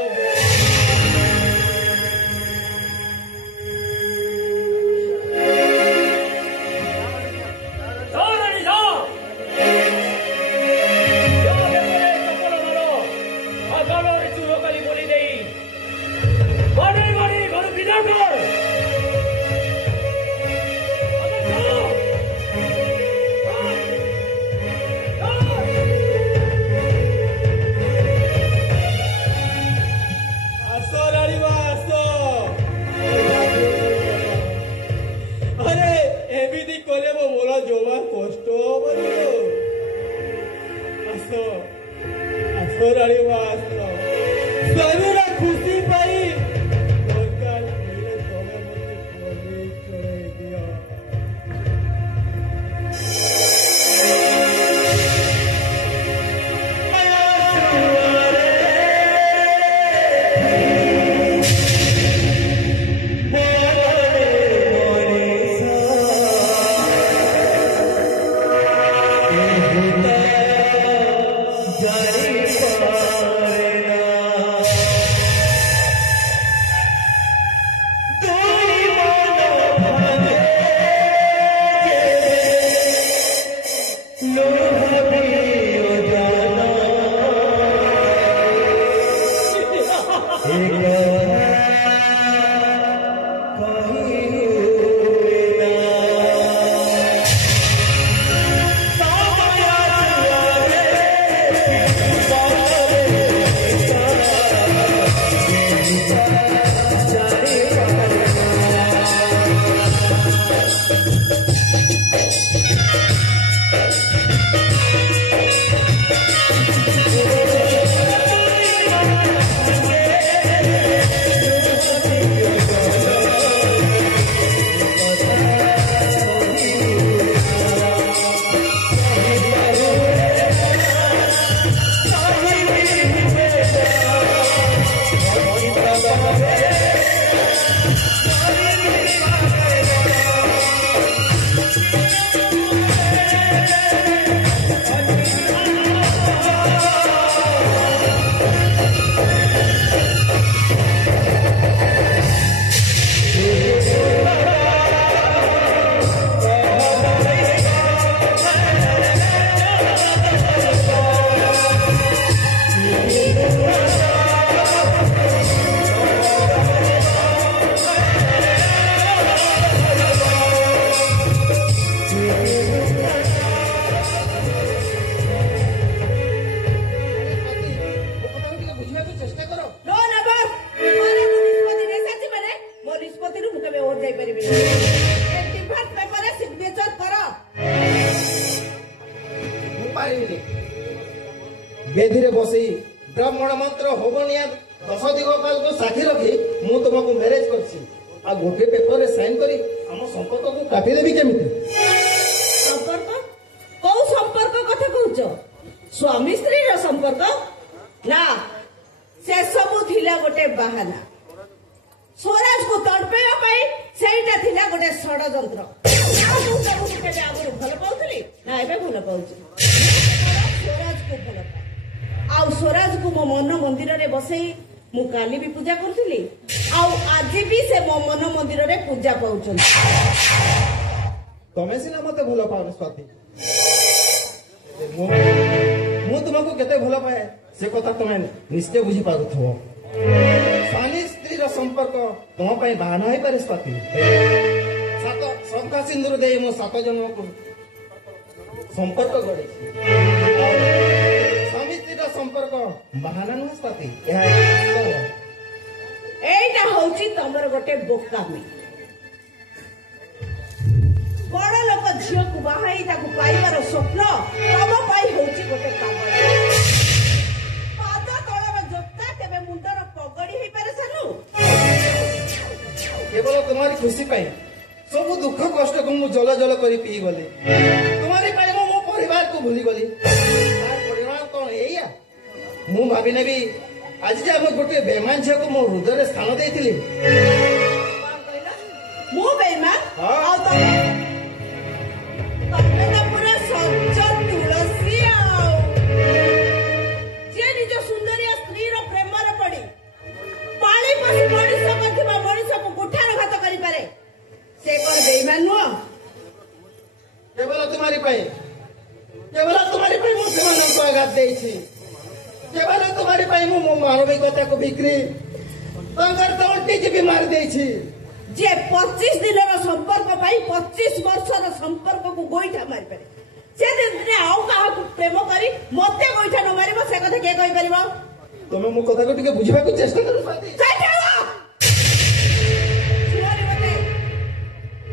ବେଦିରେ ବସି ବ୍ରାହ୍ମଣ ମନ୍ତ୍ର ହୋମନିଆ 10 ଦିଗ କାଳକୁ ସାକ୍ଷୀ ରଖି ମୁଁ ତୁମକୁ ମ୍ୟାରେଜ କରିଛି ଆଉ ଗୋଟେ ପେପରରେ ସାଇନ କରି ଆମ ସମ୍ପର୍କକୁ କାଟିଦେବି କେମିତି? ସମ୍ପର୍କ? କୋଉ ସମ୍ପର୍କ କଥା କହୁଛ? ସ୍ୱାମୀ ସ୍ତ୍ରୀର ସମ୍ପର୍କ? ନା, ସେ ସବୁ ଥିଲା ଗୋଟେ ବାହାନା। ସ୍ୱରାଜକୁ ତଡପେଇବା ପାଇଁ ସେଇଟା ଥିଲା ଗୋଟେ ଷଡ଼ଯନ୍ତ୍ର। ଆଉ ମୁଁ ତମକୁ କେବେ ଆଗରୁ ଭଲ ପାଉଥିଲି ନା ଏବେ ଭଲ ପାଉଛି? ସ୍ୱରାଜକୁ ଭଲ ପାଏ ଆଉ ସ୍ୱରାଜକୁ ମୋ ମନ ମନ୍ଦିରରେ ବସେଇ ମୁଁ କାଲି ବି ପୂଜା କରୁଥିଲି ଆଉ ଆଜି ବି ସେ ମୋ ମନ ମନ୍ଦିରରେ ପୂଜା ପାଉଛନ୍ତି। ତମେ ସିନା ମତେ ଭଲ ପାଉନ ସ୍ୱାତି, ମୁଁ ତୁମକୁ କେତେ ଭଲ ପାଏ ସେ କଥା ତମେ ନିଶ୍ଚୟ ବୁଝିପାରୁଥିବ। ସ୍ୱାମୀ ସ୍ତ୍ରୀର ସମ୍ପର୍କ ତମ ପାଇଁ ବାହାନା ହେଇପାରେ ସ୍ୱାତି। ଶଙ୍ଖା ସିନ୍ଦୁର ଦେଇ ମୁଁ 7 ଜଣଙ୍କୁ ସମ୍ପର୍କ ଗଢ଼ିଛି। ସ୍ୱାମୀ ସ୍ତ୍ରୀର ସମ୍ପର୍କ ବାହାନା ନୁହେଁ ସ୍ୱାତି, ଏହା এইটা হচ্ছে তোমার গোটে বোকামি। বড় লোক ঝিওকু বাহাই তাকে পাইবার স্বপ্ন তম পাই হচ্ছে গোটে পাগল। পাদ তଳର ଜୋତା କେବେ ମୁଣ୍ଡର ପଗଡି ହେଇପାରେ ସାନୁ? କେବଳ ତୁମାରି ଖୁସି ପାଇଁ ସବୁ ଦୁଃଖ କଷ୍ଟକୁ ମୁଁ ଜଳ ଜଳ କରି ପିଇଗଲି। ତୁମାରି ପାଇଁ ମୁଁ ମୋ ପରିବାରକୁ ଭୁଲିଗଲି। ତାର ପରିମାଣ କଣ ଏଇଆ? ମୁଁ ଭାବି ନେବି ଆଜି ଯେ ଆମେ ଗୋଟିଏ ବେମାନ ଝିଅକୁ ମୋ ହୃଦୟରେ ସ୍ଥାନ ଦେଇଥିଲି। ମୁଁ ବେଇମାନ? ହଁ। ଆଉ ତମେ ତ ପୁରା ସଜ ତୁଳସୀ ଆଉ ଯିଏ ନିଜ ସୁନ୍ଦରିଆ ସ୍ତ୍ରୀର ପ୍ରେମରେ ପଡି ପାଳି ପୋଷି ମଣିଷ କରିଥିବା ମଣିଷକୁ କୁଠାରଘାତ କରିପାରେ, ସେ କଣ ବେଇମାନ ନୁହଁ? କେବଳ ତୁମାରି ପାଇଁ ମୁଁ ସେମାନଙ୍କୁ ଆଘାତ ଦେଇଛି। କେବଳ ତୁମାରି ପାଇଁ ମୁଁ ମୋ ମାନବିକତାକୁ ବିକ୍ରି ତାଙ୍କର ତଣ୍ଟି ଚିପି ମାରି ଦେଇଛି। ଯେ 25 ଦିନର ସମ୍ପର୍କ ପାଇଁ 25 ବର୍ଷର ସମ୍ପର୍କକୁ ଗୋଇଠା ମାରିପାରେ, ସେ ଦିନରେ ଆଉ କାହାକୁ ପ୍ରେମ କରି ମତେ ଗୋଇଠା ନ ମାରିବ ସେ କଥା କିଏ କହିପାରିବ? ତମେ ମୋ କଥାକୁ ଟିକେ ବୁଝିବାକୁ ଚେଷ୍ଟା କର।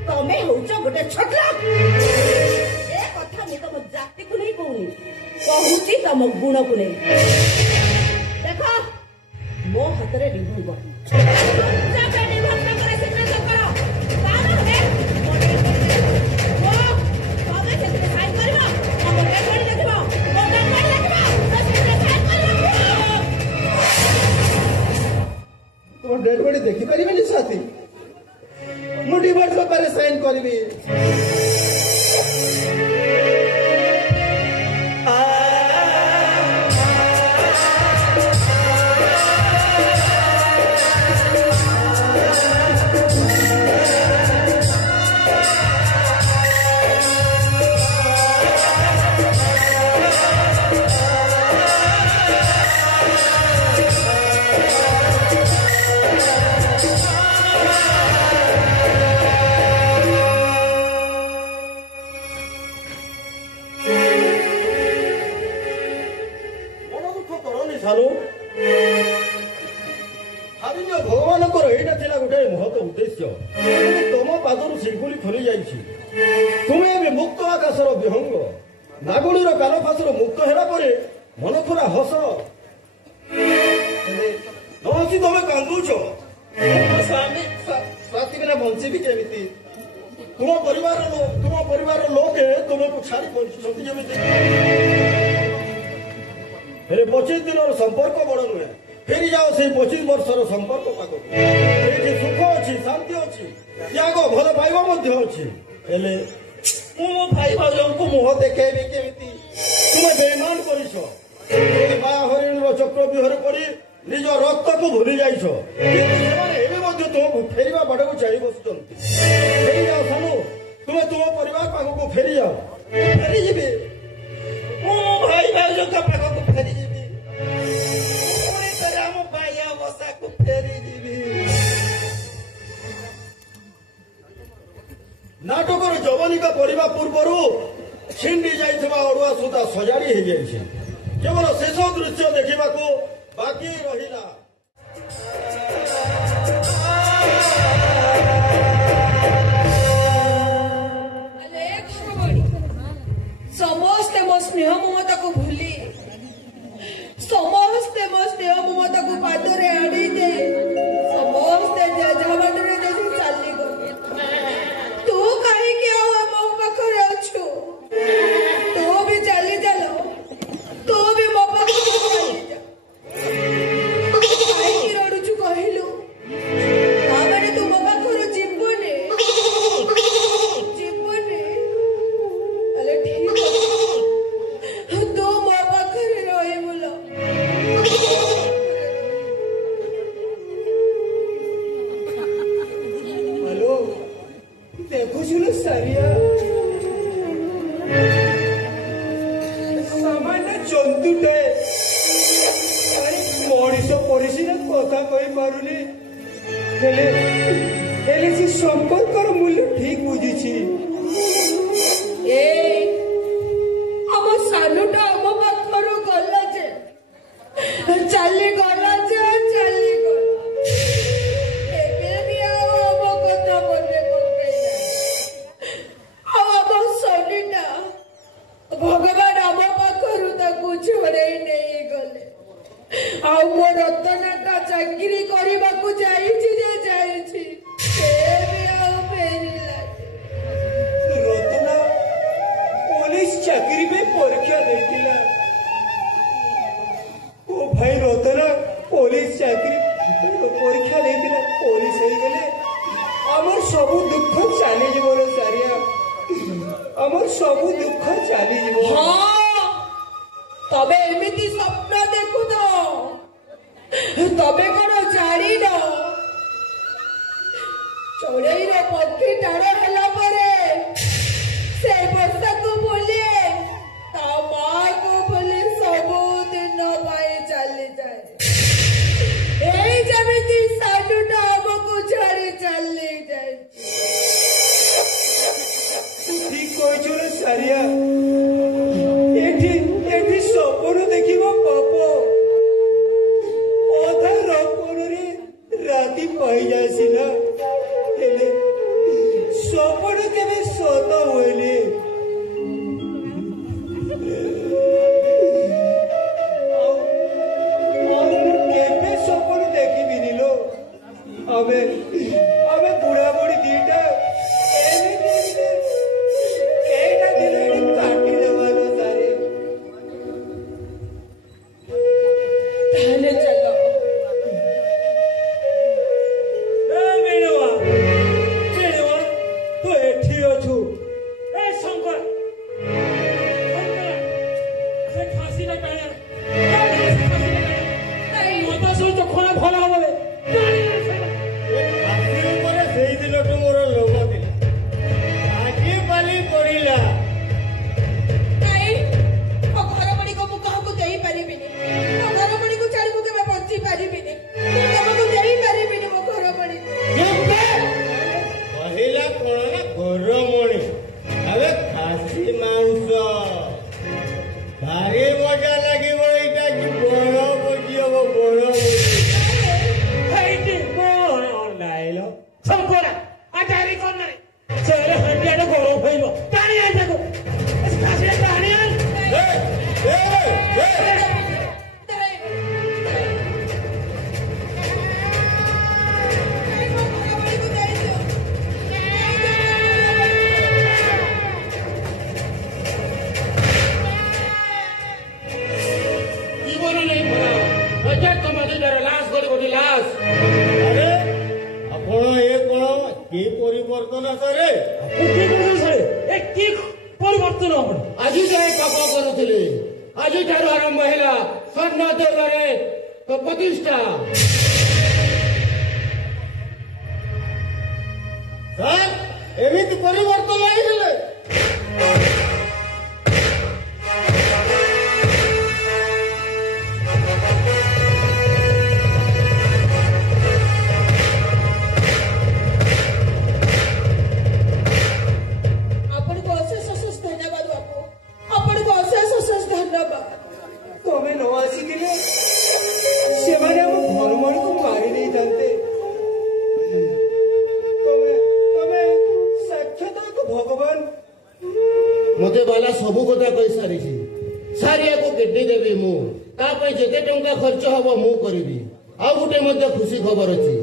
ତମେ ହଉଛ ଗୋଟେ ଛୋଟଲା। ଏ କଥା ମୁଁ ତମ ଜାତିକୁ ନେଇ କହୁନି, କହୁଛି ତମ ଗୁଣକୁ ନେଇ। ଦେଖ ମୋ ହାତରେ ରିଭଲ୍ଭର। ତୁମ ଡେଡ୍ ବଡି ଦେଖିପାରିବେନି ସାଥୀ, ମୁଁ ଡିଭୋର୍ସ ପେପରରେ ସାଇନ୍ କରିବି। ଭଗବାନଙ୍କର ଏଇଟା ଥିଲା ଗୋଟେ ମହତ ଉଦ୍ଦେଶ୍ୟ। ତମ ପାଦରୁ ଶିଙ୍କୁଲି ଖୋଲି ଯାଇଛି। ତୁମେ ଏବେ ମୁକ୍ତ ଆକାଶର ବିହଙ୍ଗ, ନାଗୁଣୀର କାନଫାସରୁ ମୁକ୍ତ ହେଲା ପରେ ମନଖରା ହସ ନହସି ତମେ କାନ୍ଦୁଛ। ସ୍ୱାତି ବିନା ବଞ୍ଚିବି କେମିତି? ତୁମ ପରିବାର ଲୋକେ ତୁମକୁ ଛାଡ଼ି ବଞ୍ଚିଛନ୍ତି ଯେମିତି। ହେଲେ 25 ଦିନର ସମ୍ପର୍କ ବଡ ନୁହେଁ। ଫେରି ଯାଅ ସେଇ 25 ବର୍ଷର ସମ୍ପର୍କ ପାଖକୁ। ଏଇଠି ସୁଖ ଅଛି, ଶାନ୍ତି ଅଛି, ତ୍ୟାଗ ଭଲ ପାଇବା ମଧ୍ୟ ଅଛି। ହେଲେ ମୁଁ ମୋ ଭାଇ ଭାଉଜଙ୍କୁ ମୁହଁ ଦେଖେଇବି କେମିତି? ତୁମେ ବେଇମାନ କରିଛ। ମା ହରିଣୀର ଚକ୍ରବ୍ୟୁହରେ ପଡି ନିଜ ରକ୍ତକୁ ଭୁଲି ଯାଇଛ। କିନ୍ତୁ ସେମାନେ ଏବେ ମଧ୍ୟ ତୁମକୁ ଫେରିବା ବାଟକୁ ଚାହିଁ ବସୁଛନ୍ତି। ଫେରିଯାଅ ସାନୁ, ତୁମେ ତୁମ ପରିବାର ପାଖକୁ ଫେରିଯାଅ। ଫେରିଯିବି, ମୁଁ ମୋ ଭାଇ ଭାଉଜଙ୍କ ପାଖକୁ ଫେରିଯିବି। ଆମ ଭାଇ ଅବସ୍ଥାକୁ ଫେରିଯିବି। ନାଟକର ଯବନିକା ପଡ଼ିବା ପୂର୍ବରୁ ଛିଣ୍ଡି ଯାଇଥିବା ଅଡୁଆ ସୂତା ସଜାଡ଼ି ହେଇଯାଇଛି। କେବଳ ଶେଷ ଦୃଶ୍ୟ ଦେଖିବାକୁ ବାକି ରହିଲା। ସମସ୍ତେ ମୋ ସ୍ନେହ ମମତାକୁ ଭୁଲି ସାରିଆ ସାମାନ୍ୟ ଜନ୍ତୁଟେ ମଣିଷ ପରିସିନା କଥା କହିପାରୁନି ହେଲେ ସେ ସମ୍ପର୍କର ମୂଲ୍ୟ ଠିକ ବୁଝିଛି। ଆମ ସାନୁଟା ଆମ ପାଖରୁ ଗଲା ଯେ ଚାଲିଗଲା ଏବେ ବି ଆଉ ଆମ କଥା ମନେ ପକେଇଲା। ଆଉ ଆମ ଶନିଟା ଭଗବାନ ଆମ ପାଖରୁ ତାକୁ ଛଡେଇ ନେଇଗଲେ। ଆଉ ମୋ ରତନାଟା ଚାକିରି କରିବାକୁ ଯାଇଛି ଯେ ଯାଇଛି ସେ ବି ଆଉ ଫେରିଲାନି। ରତନା ପୋଲିସ ଚାକିରି ପାଇଁ ପରୀକ୍ଷା ଦେଇଥିଲା। ଓ ଭାଇ ରତନା ପୋଲିସ ଚାକିରି ପରୀକ୍ଷା ଦେଇଥିଲା ପୋଲିସ ହେଇଗଲେ ଆମର ସବୁ ଦୁଃଖ ଚାଲିଯିବ ରେ ସାରିଆ ଆମର ସବୁ ଦୁଃଖ ଚାଲିଯିବ। ତମେ ଏମିତି ସ୍ୱପ୍ନ ଦେଖୁଛ ତମେ କଣ ଜାଣିନ ଚଢେଇର ପକ୍ଷୀ ଟାଣ ହେଲା ପରେ ସେ ବର୍ଷାକୁ ଭୁଲେ ତା ମାକୁ ଭୁଲି ସବୁଦିନ ପାଇଁ ଚାଲିଯାଏ। ଏଇ ଯେମିତି ସାନୁଟା ଆମକୁ ଛାଡି ଚାଲି ଯାଇଛି। ଠିକ କହିଛୁ ରେ ସାରିଆ ଏଠି ସପନ ଦେଖିବ ପାପ ଅଧା ରପନରେ ରାତି ପାଇଯାଏ ସିନା ହେଲେ ସପନ କେବେ ସତ ହୁଏନି। ଆଉ କେବେ ସପନ ଦେଖିବିନି ଲୋ ଆମେ ବୁଢା ବୁଢୀ ଦିଟା ଏଇଟା ଦିନ ଏଠି କାଟିଦେବାର ସାରେ ତାହେଲେ ଚାଲ ତୁ ଏଠି ଅଛୁ ଶଙ୍କର ସେ ଖାସିଟା କାଣା ମତ ସହିତ ଖରା ଭଲ ହବ ସେଇ ଦିନଠୁ ମୋର ଲୋଭ ଥିଲା ଆଜି ବାଲି ପଡିଲା। ମୋ ଘର ବାଡିକୁ ମୁଁ କାହାକୁ ଦେଇପାରିବିନି। ମୋ ଘର ବାଡିକୁ ଛାଡି ମୁଁ କେବେ ବଞ୍ଚି ପାରିବିନି। ମୁଁ ତମକୁ ଦେଇପାରିବିନି ମୋ ଘର ବାଡିକୁ। କହିଲା କଣ ନା ଘରମଣି ଏବେ ଖାସି ମାଂସ ଭାରି ମଜା ଲାଗିବ। ଏଇଟା କି ବଣ ଭୋଜି ହବ ବଣ ଭୋଜି। ଶଙ୍କର ଆଚାରି କର ନାହିଁ ସେ ହାଣ୍ଡିଆଟା ଗରମ ହେଇବ ପାଣି ଆଣି ତାକୁ ଖାସିରେ ପାଣି ଆଣି ଜୀବନ ନେଇ ପଚାର ତମ ଲାଶ ଗୋଟେ ଲାଶ। ଆରେ ଆପଣ ଏ କଣ କି ପରିବର୍ତ୍ତନ ସାରେ କି ପରିବର୍ତ୍ତନ ହବ ଆଜି ଯାଏ ପାପ କରୁଥିଲେ ଆଜିଠାରୁ ଆରମ୍ଭ ହେଲା ସ୍ୱର୍ଣ୍ଣ ଦେବରେ ପ୍ରତିଷ୍ଠା। ସାର୍ ଏମିତି ପରିବର୍ତ୍ତନ ହେଇଥିଲେ ତମେ ନ ଆସିଥିଲେ ସେମାନେ ଆମ ଘରମାନଙ୍କୁ ମାରି ଦେଇଥାନ୍ତେ। ତମେ ସାକ୍ଷାତ ଏକ ଭଗବାନ। ମତେ ବାଲା ସବୁ କଥା କହିସାରିଛି। ସାରିଆକୁ କେଟି ଦେବି ମୁଁ ତା ପାଇଁ ଯେତେ ଟଙ୍କା ଖର୍ଚ୍ଚ ହବ ମୁଁ କରିବି। ଆଉ ଗୋଟେ ମଧ୍ୟ ଖୁସି ଖବର ଅଛି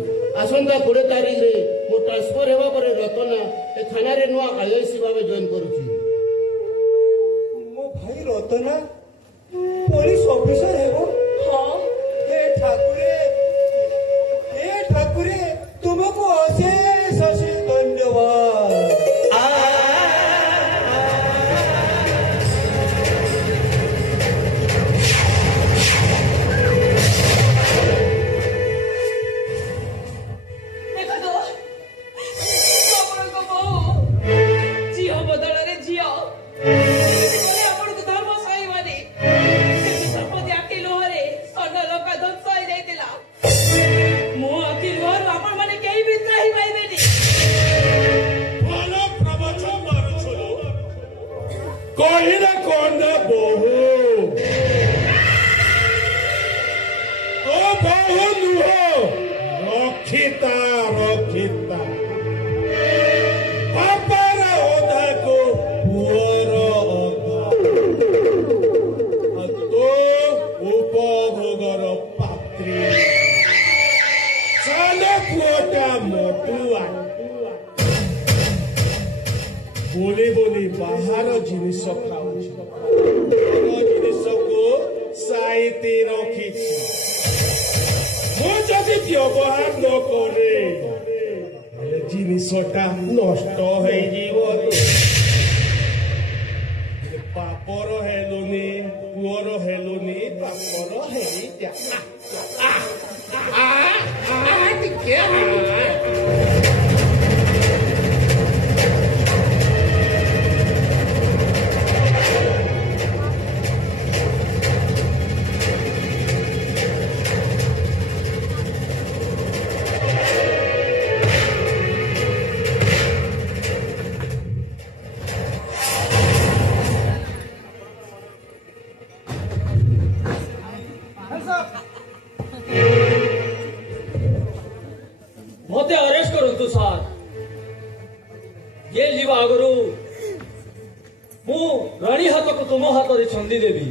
ଆସନ୍ତା 20 ତାରିଖରେ ମୁଁ ଟ୍ରାନ୍ସଫର ହେବା ପରେ ରତନା ଏ ଥାନାରେ ନୂଆ IIC ଭାବେ ଜଏନ୍ କରୁଛି। ମୋ ଭାଇ ରତନା ପୋଲିସ ଅଫିସର ହେବ। हे ठाकुरे तुमको अशेष अशेष धन्यवाद। बोली बोली बाहर जिनिस खाऊँ जिनिसको साइते रखी ମୁଁ ଯଦି ବ୍ୟବହାର ନ କରେ ହେଲେ ଜିନିଷଟା ନଷ୍ଟ ହେଇଯିବ ବାପର ହେଲୁନି ପୁଅର ହେଲୁନି ବାପର ହେଇଯା ଟିକେ मते अरेस्ट करंतु सार जेल जीवा आगरू मु राणी हाथ को तुम हाथ रे छंदी देवी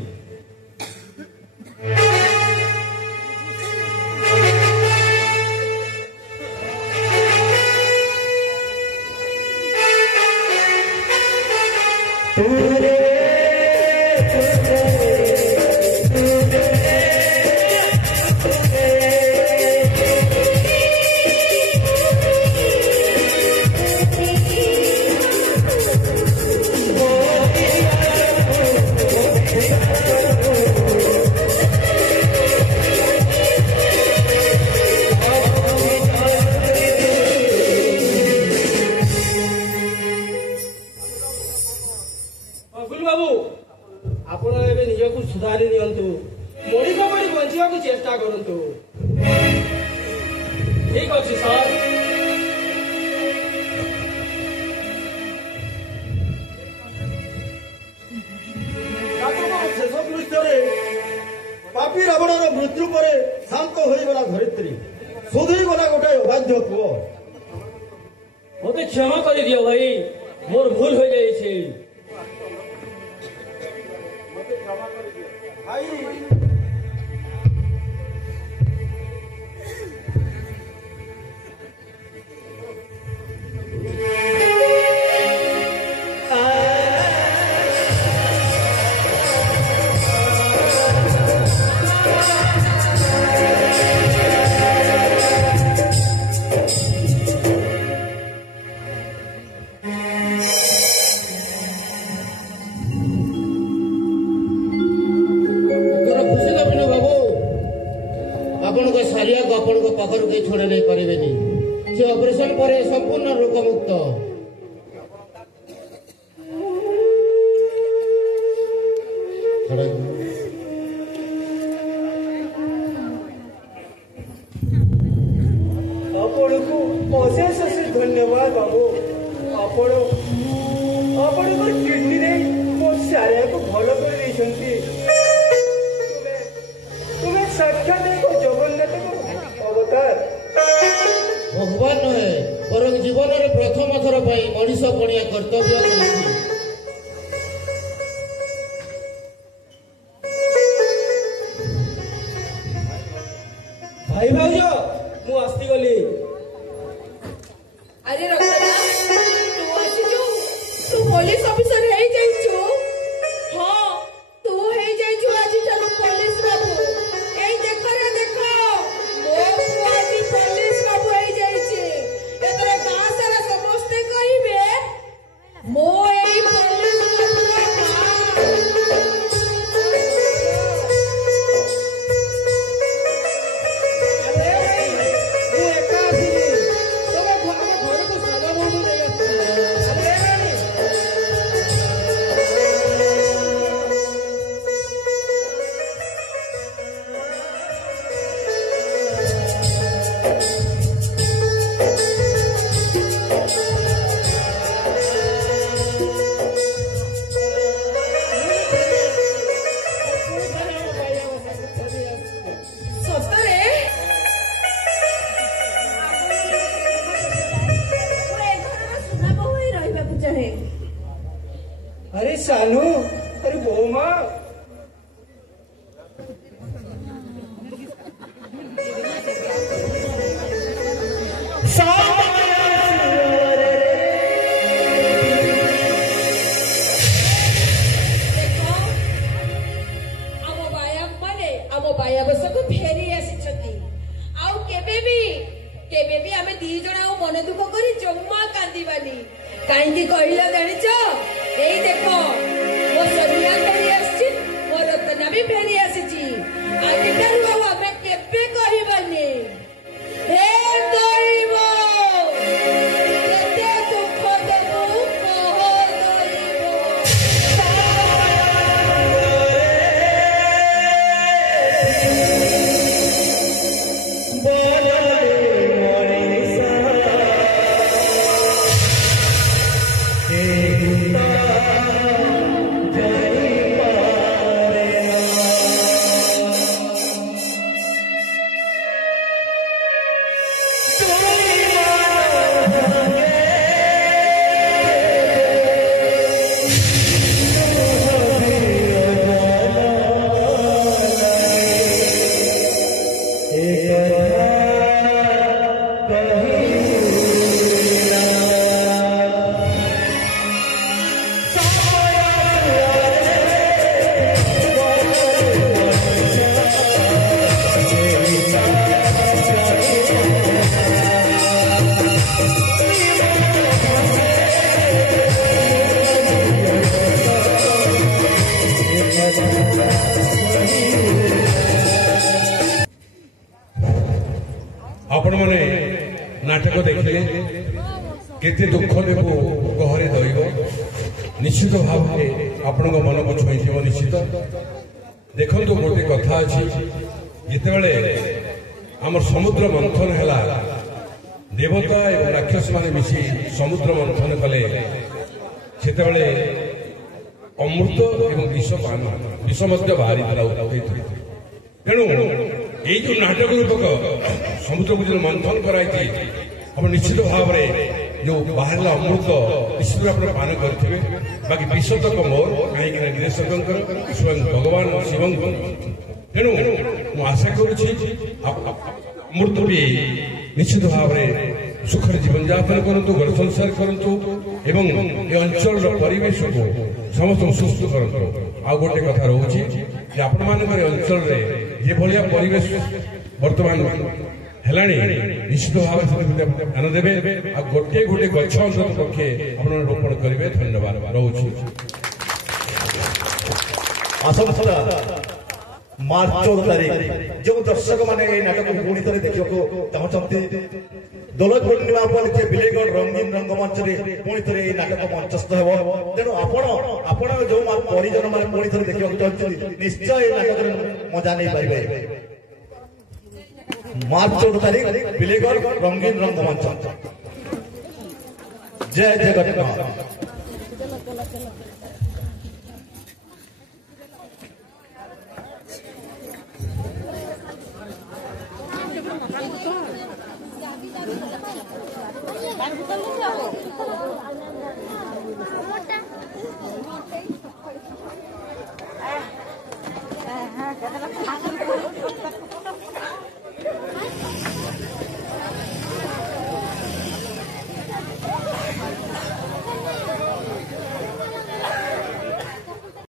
अब्दुल बाबू आपण एबे निजकु सुधारी नियंतु मोड़ी को मोड़ी बंचिया को चेष्टा करंतु ठीक अछि सर शेष पृष्ठरे पापी रावणर मृत्यु पर शांत होईगला धरित्री सुधीगला गोटे अबाध्य पुओ मते क्षमा कर दियो भाई मोर भूल हो जाई छै भाई सारिया को आपण को पाखर के छोड़े नहीं करेनि से ऑपरेशन पर संपूर्ण रोग मुक्त आपण को अशेष अशेष धन्यवाद बाबू आपण आपण को किडनी रे मो सारिया को भलो कर देछंती तुम्हें साक्षात एक जगन्नाथ अवतार भगवान नहे बरं जीवन रे प्रथम थर पई मनीष पणिया कर्तव्य करिछि भाई भाउज मु आस्ती गली अरे रखना तू आसीजु तू पुलिस ऑफिसर हे जाइछु हां तू हे जाइछु आज चलो पुलिस बाबू ए देखो रे देखो मो पुआजी पुलिस बाबू हे जाइछे एतरे गां सारा समस्त कहिबे मो ए पुलिस बाबू अरे सानू अरे बोमा सानू कहीं कहला जानिच एई देखो मो सोनिया फेरी आसी मो रत्ना भी फेरी आसी आज ठारू आमे केबे कहिबानी हे दैव केते दुख देबू कह आपण मैंने नाटक देखिले केते दुख देबो गहरे दैव निश्चित भाव में आपण मन को छुईव निश्चित देखो गोटे कथा अच्छी जिते आम समुद्र मंथन है देवता और राक्षस मान मिसी समुद्र मंथन कले से अमृत और विष पान विष बाहरी तेणु ये जो नाटक रूपक समुद्र को जो मंथन कराई हम निश्चित भाव में जो बाहर अमृत निश्चित भाव में पान करेंगे बाकी विष तक मोर कहीं निर्देशक स्वयं भगवान शिव तेणु मु आशा करुच्ची अमृत भी निश्चित भाव में सुखर जीवन यापन करतु घर संसार करतु एवं ये अंचल परिवेश को समस्त सुस्थ करतु आ गोटे कथा रोचे आपण मान अंचल ये भाया परिवेश बर्तमान है निश्चित भाव ध्यान देवे आ गोटे गोटे गछ अंत पक्षे आप रोपण करेंगे धन्यवाद रोचे मार्च 14 तारीख जो दर्शक मैंने नाटक पुणी थे देखा चाहते दोल पूर्णिमा उपलक्षे बिलेगढ़ रंगीन रंगमंच पुणी थे नाटक मंचस्थ हो तेणु आपण जो परिजन मैंने पुणी थे देखा चाहते निश्चय नाटक मजा नहीं पारे मार्च 14 तारीख बिलेगढ़ रंगीन रंगमंच जय जगन्नाथ। Kan bukan lu